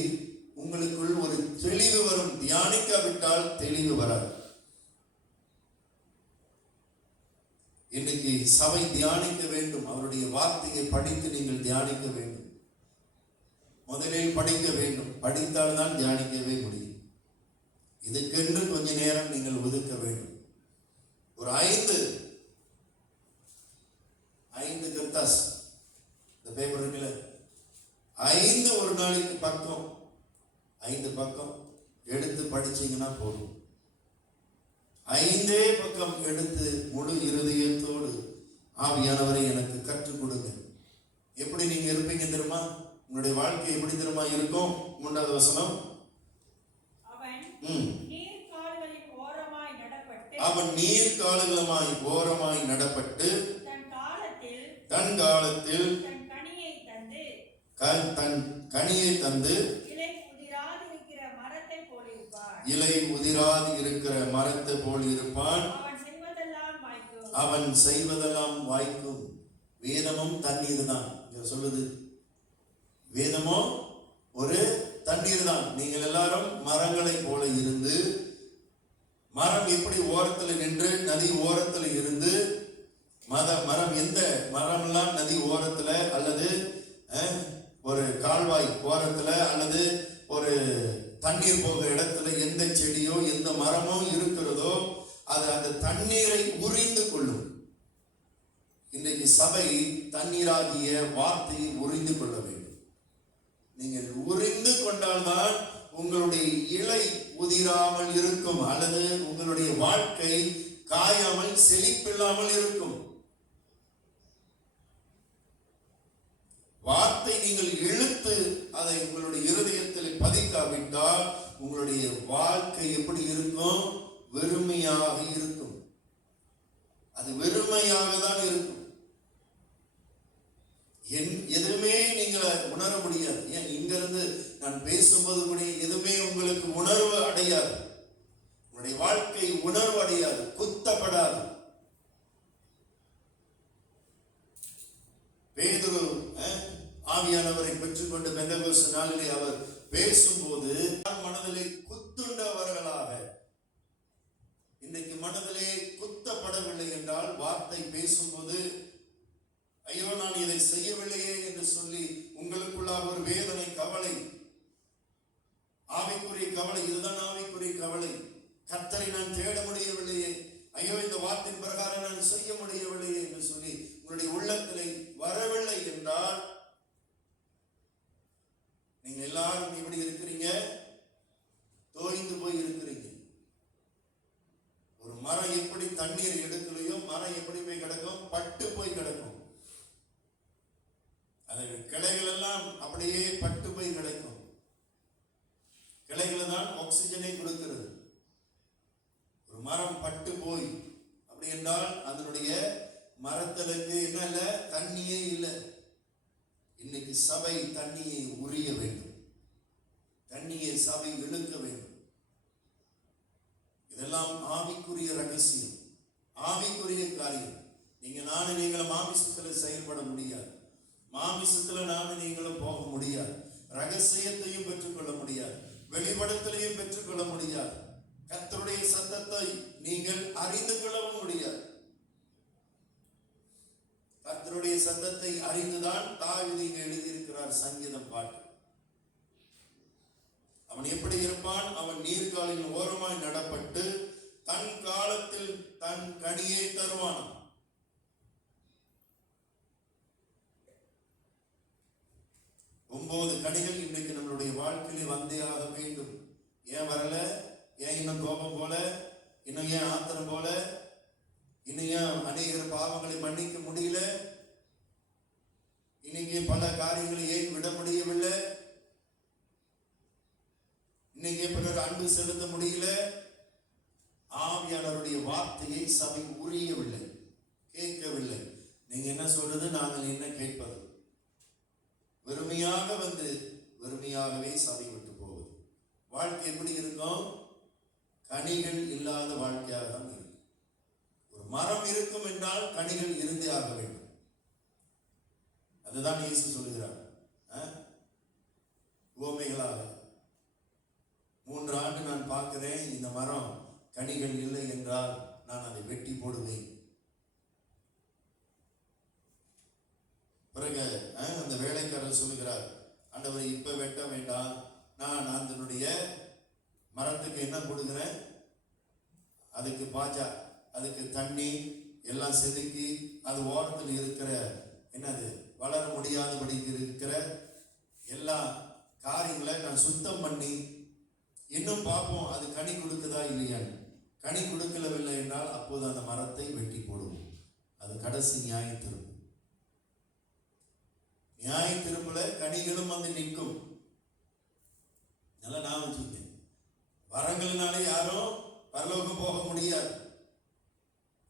உங்களுக்குள் ஒரு தெளிவு வரும். தியானிக்காவிட்டால் தெளிவு வராது. இன்னைக்கு சபை தியானிக்க வேண்டும். அவருடைய வார்த்தையை படித்து நீங்கள் தியானிக்க வேண்டும். முதலில் படிக்க வேண்டும். படித்தால்தான் தியானிக்கவே முடியும். இதுக்கென்று கொஞ்ச நேரம் நீங்கள் ஒதுக்க வேண்டும். ஒரு 5 கத்தாஸ் இந்த பேப்பர் இருக்குல்ல, 5 ஒரு நாளைக்கு பக்கம், 5 பக்கம் எடுத்து படிச்சீங்கன்னா போதும். 5 பக்கம் எடுத்து முழு இருதயத்தோடு ஆவியானவரை எனக்கு கற்றுக் கொடுங்க. எப்படி நீங்க இருப்பீங்க தெரியுமா? உங்களுடைய வாழ்க்கை எப்படி தெரியுமா இருக்கும்? 3வது வசனம், அவன் நீர்க்கால்களுமாய் ஓரமாய் நடப்பட்டு தன் காலத்தில் தன் கனியை தந்து இலை உதிராது இருக்கிற மரத்தை போல் இருப்பான். அவன் செய்வதெல்லாம் வாய்க்கும். வேதமும் தண்ணீர் தான் சொல்லுது. வேதமும் ஒரு தண்ணீர் தான். நீங்கள் எல்லாரும் மரங்களை போல இருந்து, மரம் எப்படி ஓரத்தில் நின்று நதி ஓரத்தில் இருந்து, மரம் எந்த மரம் எல்லாம் நதி ஓரத்துல அல்லது ஒரு கால்வாய் ஓரத்துல அல்லது ஒரு தண்ணீர் போகிற இடத்துல எந்த செடியோ எந்த மரமோ இருக்கிறதோ அது அந்த தண்ணீரை உறிந்து கொள்ளும். இன்றைக்கு சபை தண்ணீராகிய வார்த்தையை உறிந்து கொள்ள வேண்டும். நீங்கள் உறிந்து கொண்டால்தான் உங்களுடைய இலை உதிராமல் இருக்கும், அல்லது உங்களுடைய வாழ்க்கை காயாமல் செழிப்பில்லாமல் இருக்கும். வார்த்தை நீங்கள் இழுத்து அதை உங்களுடைய இருதயத்தில் பதிக்காவிட்டால் உங்களுடைய வாழ்க்கை எப்படி இருக்கும்? வெறுமையாக இருக்கும். அது வெறுமையாக தான் இருக்கும். எதுவுமே நீங்க உணர முடியாது. ஏன் இங்க இருந்து நான் பேசும்போது கூட எதுவுமே உங்களுக்கு உணர்வு அடையாது. உங்களுடைய வாழ்க்கை உணர்வு அடையாது, குத்தப்படாது. பேதுரு ஆவியானவரை பெற்றுக்கொண்டு பெந்தகோஸ்து நாளிலே அவர் பேசும்போது மனதிலே குத்துண்டவர்களாக, இன்னைக்கு மனதிலே குத்தப்படவில்லை என்றால் வார்த்தை பேசும்போது ஐயோ நான் இதை செய்யவில்லையே என்று சொல்லி உங்களுக்குள்ளாக ஒரு வேதனை, கவலை, ஆவிக்குரிய கவலை. இதுதான் ஆவிக்குரிய கவலை. கர்த்தரை நான் தேட முடியவில்லையே, ஐயோ இந்த வார்த்தையின் பிரகாரம் நான் செய்ய முடியவில்லையே என்று சொல்லி உங்களுடைய உள்ளத்திலே வரவில்லை என்றால் நீங்க எல்லாரும் எப்படி இருக்கிறீங்க? தோய்ந்து போய் இருக்கிறீங்க. ஒரு மரம் எப்படி தண்ணீர் எடுக்கலையோ, மரம் எப்படி போய் கிடக்கும்? பட்டு போய் கிடக்கும். அது கிளைகள் எல்லாம் அப்படியே பட்டு போய் கிடைக்கும். கிளைகள் தான் ஆக்சிஜனை கொடுக்கிறது. ஒரு மரம் பட்டு போய் அப்படி என்றால் அதனுடைய மரத்திற்கு என்ன இல்லை? தண்ணியே இல்லை. இன்னைக்கு சபை தண்ணியை உரிய வேண்டும். தண்ணியை சபை இழுக்க வேண்டும். இதெல்லாம் ஆவிக்குரிய ரகசியம், ஆவிக்குரிய காரியம். நீங்களும் மாமிசத்துல செயல்பட முடியாது. மாமிசத்துல நீங்களும் போக முடியாது. ரகசியத்தையும் பெற்றுக்கொள்ள முடியாது. வெளிப்படத்திலையும் பெற்றுக்கொள்ள முடியாது. கர்த்தருடைய சத்தத்தை நீங்கள் அறிந்து கொள்ளவும் முடியாது. கர்த்தருடைய சத்தத்தை அறிந்துதான் தாவீது இங்கே எழுதியிருக்கிறார் சங்கீதம் பாட்டு. அவன் எப்படி இருப்பான்? அவன் நீர்காலின் ஓரமாய் நடப்பட்டு தன் காலத்தில் தன் கனியை தருவான். ஒன்பது கனிகள் இன்றைக்கு நம்மளுடைய வாழ்க்கையிலே வந்தே ஆக வேண்டும். ஏன் வரல? ஏன் இன்னும் கோபம் போல? இன்னும் ஏன் ஆத்திரம் போல? இன்னும் ஏன் அநேகர் பாவங்களை மன்னிக்க முடியல? இன்னைக்கு இன்னைக்கு பல காரியங்களை ஏன் விட முடியவில்லை? இன்னைக்கு பிறர் அன்பு செலுத்த முடியல. ஆவியானவருடைய வார்த்தையை சபை உரியவில்லை, கேட்கவில்லை. நீங்க என்ன சொல்றது, நாங்கள் என்ன கேட்பது? வெறுமையாக வந்து வெறுமையாகவே சபை விட்டு போகுது. வாழ்க்கை எப்படி இருக்கும்? கனிகள் இல்லாத வாழ்க்கையாக தான் இருக்கும். ஒரு மரம் இருக்கும் என்றால் கனிகள் இருந்தே ஆக வேண்டும். அதுதான் இயேசு சொல்லுகிறார். உவமைகளாக 3 ஆண்டு நான் பார்க்கிறேன், இந்த மரம் கனிகள் இல்லை என்றால் நான் அதை வெட்டி போடுவேன். பிறகு அந்த வேலைக்காரர் சொல்லுகிறார், ஆண்டவரை இப்ப வெட்ட வேண்டாம், நான் அதனுடைய மரத்துக்கு என்ன கொடுக்கிறேன், அதுக்கு பாஜா, அதுக்கு தண்ணி எல்லாம் செதுக்கி அது ஓரத்தில் இருக்கிற என்னது வளர முடியாதபடிக்கு இருக்கிற எல்லா காரியங்களை நான் சுத்தம் பண்ணி இன்னும் பார்ப்போம் அது கனி கொடுக்குதா இல்லையான்னு. கனி கொடுக்கவில்லை என்றால் அப்போது அந்த மரத்தை வெட்டி போடுவோம். அது கடைசி நியாய தீர்ப்பு. நியாய தீர்ப்புல கனிகளும் வந்து நிற்கும். நல்லா நான் வச்சுக்கேன். வரங்களினாலே யாரும் பரலோகம் போக முடியாது.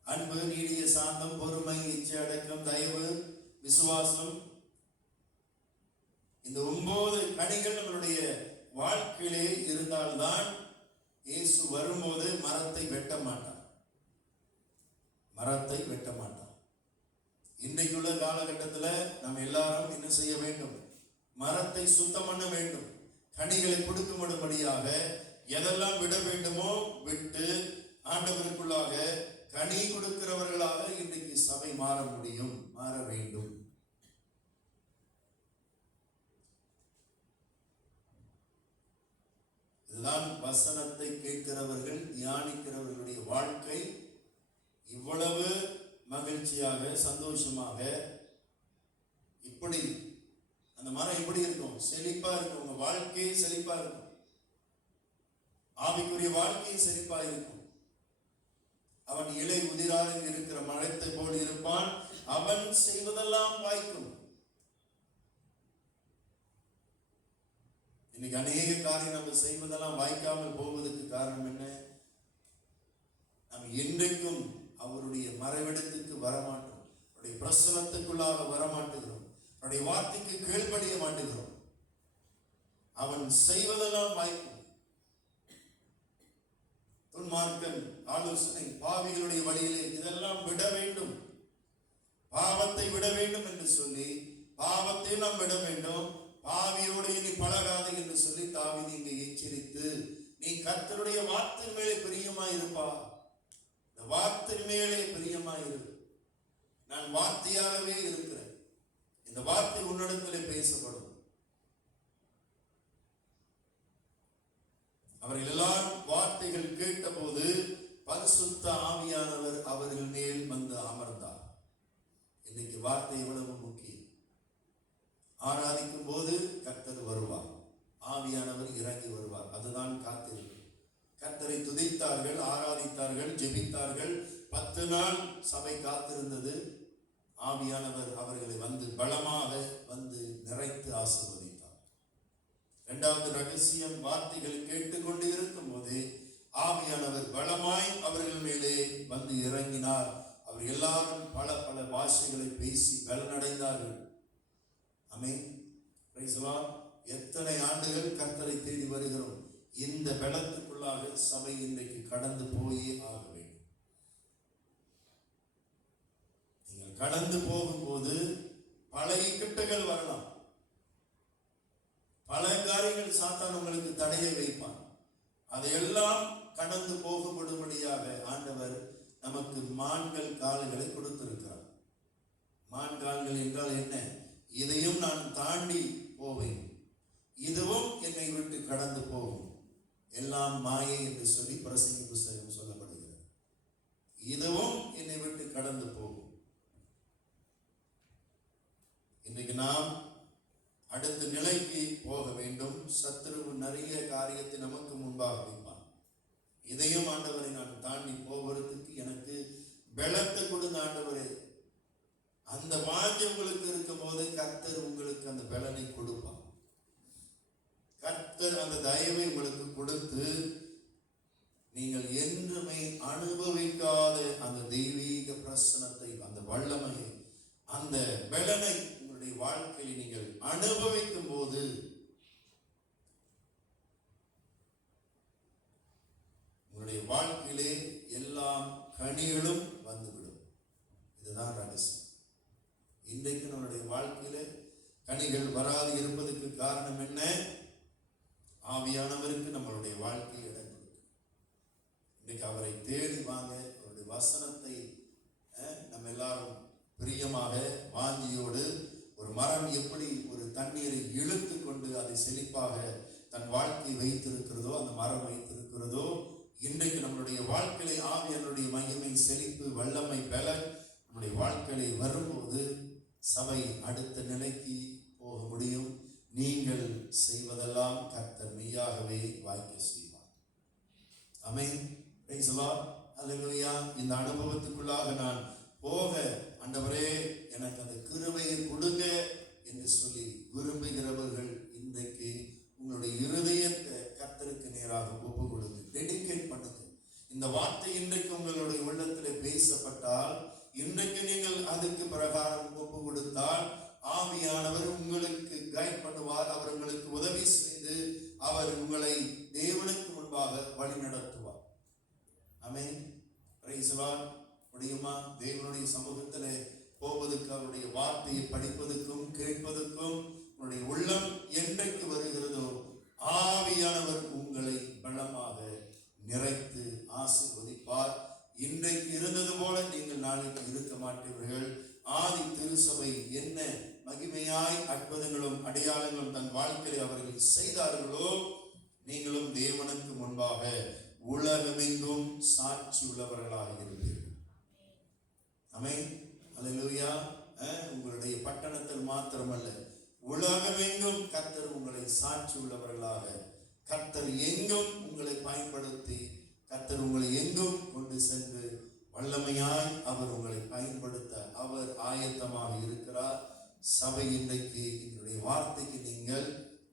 அன்பு, நீடிய சாந்தம், பொறுமை, இச்சை அடக்கம், தயவு, விசுவாசம், இந்த 9 கனிகள் நம்மளுடைய வாழ்க்கையிலே இருந்தால்தான் இயேசு வரும்போது மரத்தை வெட்ட மாட்டான். மரத்தை வெட்ட மாட்டான். இன்றைக்குள்ள காலகட்டத்தில் நாம் எல்லாரும் என்ன செய்ய வேண்டும்? மரத்தை சுத்தம் பண்ண வேண்டும். கனிகளை கொடுக்கும்படியாக எதெல்லாம் விட வேண்டுமோ விட்டு ஆண்டவருக்குள்ளாக கனி கொடுக்கிறவர்களாக இன்றைக்கு சபை மாற முடியும், மாற வேண்டும். இதுதான் வசனத்தை கேட்கிறவர்கள், தியானிக்கிறவர்களுடைய வாழ்க்கை இவ்வளவு மகிழ்ச்சியாக, சந்தோஷமாக, இப்படி அந்த மரம் எப்படி இருக்கும்? செழிப்பா இருக்கும். உங்க வாழ்க்கையை செழிப்பா இருக்கும். ஆவிக்குரிய வாழ்க்கையை செழிப்பா இருக்கும். அவன் இலை உதிராத இருக்கிற மரத்தை போல் இருப்பான். அவன் செய்வதெல்லாம் வாய்க்கும். இன்னைக்கு அநேக காரியம் நம்ம செய்வதெல்லாம் வாய்க்காமல் போவதற்கு காரணம் என்ன? நம்ம என்றைக்கும் அவருடைய மறைவிடத்துக்கு வரமாட்டோம். அவருடைய பிரசனத்துக்குள்ளாக வரமாட்டுகிறோம். அவருடைய வார்த்தைக்கு கீழ்ப்படிய மாட்டுகிறோம். அவன் செய்வதெல்லாம் வாய்க்கும். துன்மார்க்கன் ஆலோசனை, பாவிகளுடைய வழியிலே இதெல்லாம் விட வேண்டும், பாவத்தை விட வேண்டும் என்று சொல்லி பாவத்தை நாம் விட வேண்டும். பாவியோடு இனி பழகாது என்று சொல்லி தாவீது இங்கே எச்சரித்து, நீ கர்த்தருடைய வார்த்தை மேலே பிரியமாயிருப்பா, இந்த வார்த்தை மேலே பிரியமாயிரு. நான் வார்த்தையாகவே இருக்கிறேன். இந்த வார்த்தை உன்னிடத்திலே பேசப்படும். அவர்கள் எல்லாரும் வார்த்தைகள் கேட்டபோது பரிசுத்த ஆவியானவர் அவர்கள் மேல் வந்து அமர்ந்தார். இன்னைக்கு வார்த்தை எவ்வளவு முக்கியம். ஆராதிக்கும் போது கர்த்தர் வருவார், ஆவியானவர் இறங்கி வருவார். அதுதான் காத்திருக்கும். கர்த்தரை துதித்தார்கள், ஆராதித்தார்கள், ஜெபித்தார்கள். 10 நாள் சபை காத்திருந்தது. ஆவியானவர் அவர்களை வந்து பலமாக வந்து நிறைத்து ஆசீர்வதித்தார். 2வது ரகசியம், வார்த்தைகள் கேட்டுக்கொண்டு இருக்கும் போது ஆவியானவர் பலமாய் அவர்கள் மேலே வந்து இறங்கினார். அவர் எல்லாரும் பல பல பாஷைகளை பேசி பலனடைந்தார்கள். ஆமென். Praise the Lord. எத்தனை ஆண்டுகள் கர்த்தரை தேடி வருகிறோம். இந்த பலத்துக்குள்ளாக சபை இன்றைக்கு கடந்து போயே ஆக வேண்டும். நீங்கள் கடந்து போகும்போது பல இக்கட்டுகள் வரலாம். பல காரியங்கள் சாத்தான் உங்களுக்கு தடையை வைப்பான். அதையெல்லாம் கடந்து போகும்படியாக ஆண்டவர் நமக்கு மான்கள் கால்களை கொடுத்திருக்கிறார். மான் கால்கள் என்றால் என்ன? இதையும் நான் தாண்டி போவேன், இதுவும் என்னை விட்டு கடந்து போகும், எல்லாம் மாயை என்று சொல்லி பிரசங்கி புஸ்தகம் சொல்லப்படுகிறது. இதுவும் என்னை விட்டு கடந்து போகும். இன்றைக்கு நாம் அடுத்த நிலைக்கு போக வேண்டும். சத்துருவு நிறைய காரியத்தை நமக்கு முன்பாக வைப்பான். இதையும் ஆண்டவரை நான் தாண்டி போவதற்கு எனக்கு பலத்தை கொடுங்க ஆண்டவரே. அந்த வாஞ்சை உங்களுக்கு இருக்கும் போது கர்த்தர் உங்களுக்கு அந்த பலனை கொடுப்பார். கர்த்தர் அந்த தயவை உங்களுக்கு கொடுத்து நீங்கள் என்றுமே அனுபவிக்காத அந்த தெய்வீக பிரசனத்தை, அந்த வல்லமையை, அந்த பலனை உங்களுடைய வாழ்க்கையில் நீங்கள் அனுபவிக்கும் போது உங்களுடைய வாழ்க்கையிலே எல்லாம் கனிகளும் வந்துவிடும். இதுதான் ரகசியம். இன்றைக்கு நம்முடைய வாழ்க்கையில கனிகள் வராது இருப்பதற்கு காரணம் என்ன? ஆவியானவருக்கு நம்மளுடைய வாழ்க்கையை இடம் கொடுக்கும். இன்றைக்கு அவரை தேடி வாங்க, அவருடைய வசனத்தை நம்ம எல்லாரும் பிரியமாக வாஞ்சியோடு, ஒரு மரம் எப்படி ஒரு தண்ணீரை இழுத்து கொண்டு அதை செழிப்பாக தன் வாழ்க்கையை வைத்திருக்கிறதோ, அந்த மரம் வைத்திருக்கிறதோ, இன்றைக்கு நம்மளுடைய வாழ்க்கையை ஆவியானுடைய மகிமை, செழிப்பு, வல்லமை, பலன் நம்முடைய வாழ்க்கையை வரும்போது சபை அடுத்த நிலைக்கு போக முடியும். நீங்கள் செய்வதெல்லாம் கர்த்தர் மெய்யாகவே வாய்க்க செய்வார். ஆமென். Praise the lord. அல்லேலூயா. இந்த அனுபவத்துக்குள்ளாக நான் போக, ஆண்டவரே எனக்கு அந்த கிருபையை கொடுங்க என்று சொல்லி விரும்புகிறவர்கள் இன்றைக்கு உங்களுடைய இருதயத்தை கர்த்தருக்கு நேராக ஒப்பு கொடுங்க. டெடிகேட் பண்ணுங்க. இந்த வார்த்தை இன்றைக்கு உங்களுடைய உள்ளத்தில் பேசப்பட்டால், இன்றைக்கு நீங்கள் அதுக்கு பிரகாரம் ஒப்பு கொடுத்தால், ஆவியானவர் உங்களுக்கு கைட் பண்ணுவார். அவர் உங்களுக்கு உதவி செய்து அவர் உங்களை தேவனுக்கு முன்பாக வழி நடத்துவார். ஆமென். Praise the lord. முடியுமா? தேவனுடைய சமூகத்திலே போவதற்கு, அவருடைய வார்த்தையை படிப்பதற்கும் கேட்பதற்கும் உங்களுடைய உள்ளம் என்றைக்கு வருகிறதோ, ஆவியானவர் உங்களை பலமாக நிறைத்து ஆசீர்வதிப்பார். இன்றைக்கு இருந்தது போல நீங்கள் நாளைக்கு இருக்க மாட்டீர்கள். ஆதி திருசபை என்ன மகிமையாய் அற்புதங்களும் அடையாளங்களும் தன் வாழ்க்கையில் அவர்கள் செய்தார்களோ, நீங்களும் தேவனுக்கு முன்பாக உலகமெங்கும் சாட்சி உள்ளவர்களாக இருப்பீர்கள். ஆமென். அல்லேலூயா. உங்களுடைய பட்டணத்தில் மாத்திரமல்ல, உலகமெங்கும் கர்த்தர் உங்களை சாட்சி உள்ளவர்களாக, கர்த்தர் எங்கும் உங்களை பயன்படுத்தி, கர்த்தர் உங்களை எங்கும் கொண்டு சென்று வல்லமையாய் அவர் உங்களை பயன்படுத்த அவர் ஆயத்தமாக இருக்கிறார். சபை இன்றைக்கு இதனுடைய வார்த்தைக்கு நீங்கள்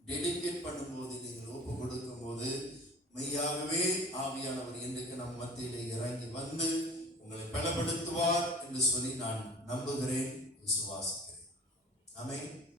டெடிகேட் பண்ணும்போது, நீங்கள் ஒப்பு கொடுக்கும் போது, மெய்யாகவே ஆவியானவர் இன்றைக்கு நம் மத்தியிலே இறங்கி வந்து உங்களை பலப்படுத்துவார் என்று சொல்லி நான் நம்புகிறேன், விசுவாசிக்கிறேன். ஆமென்.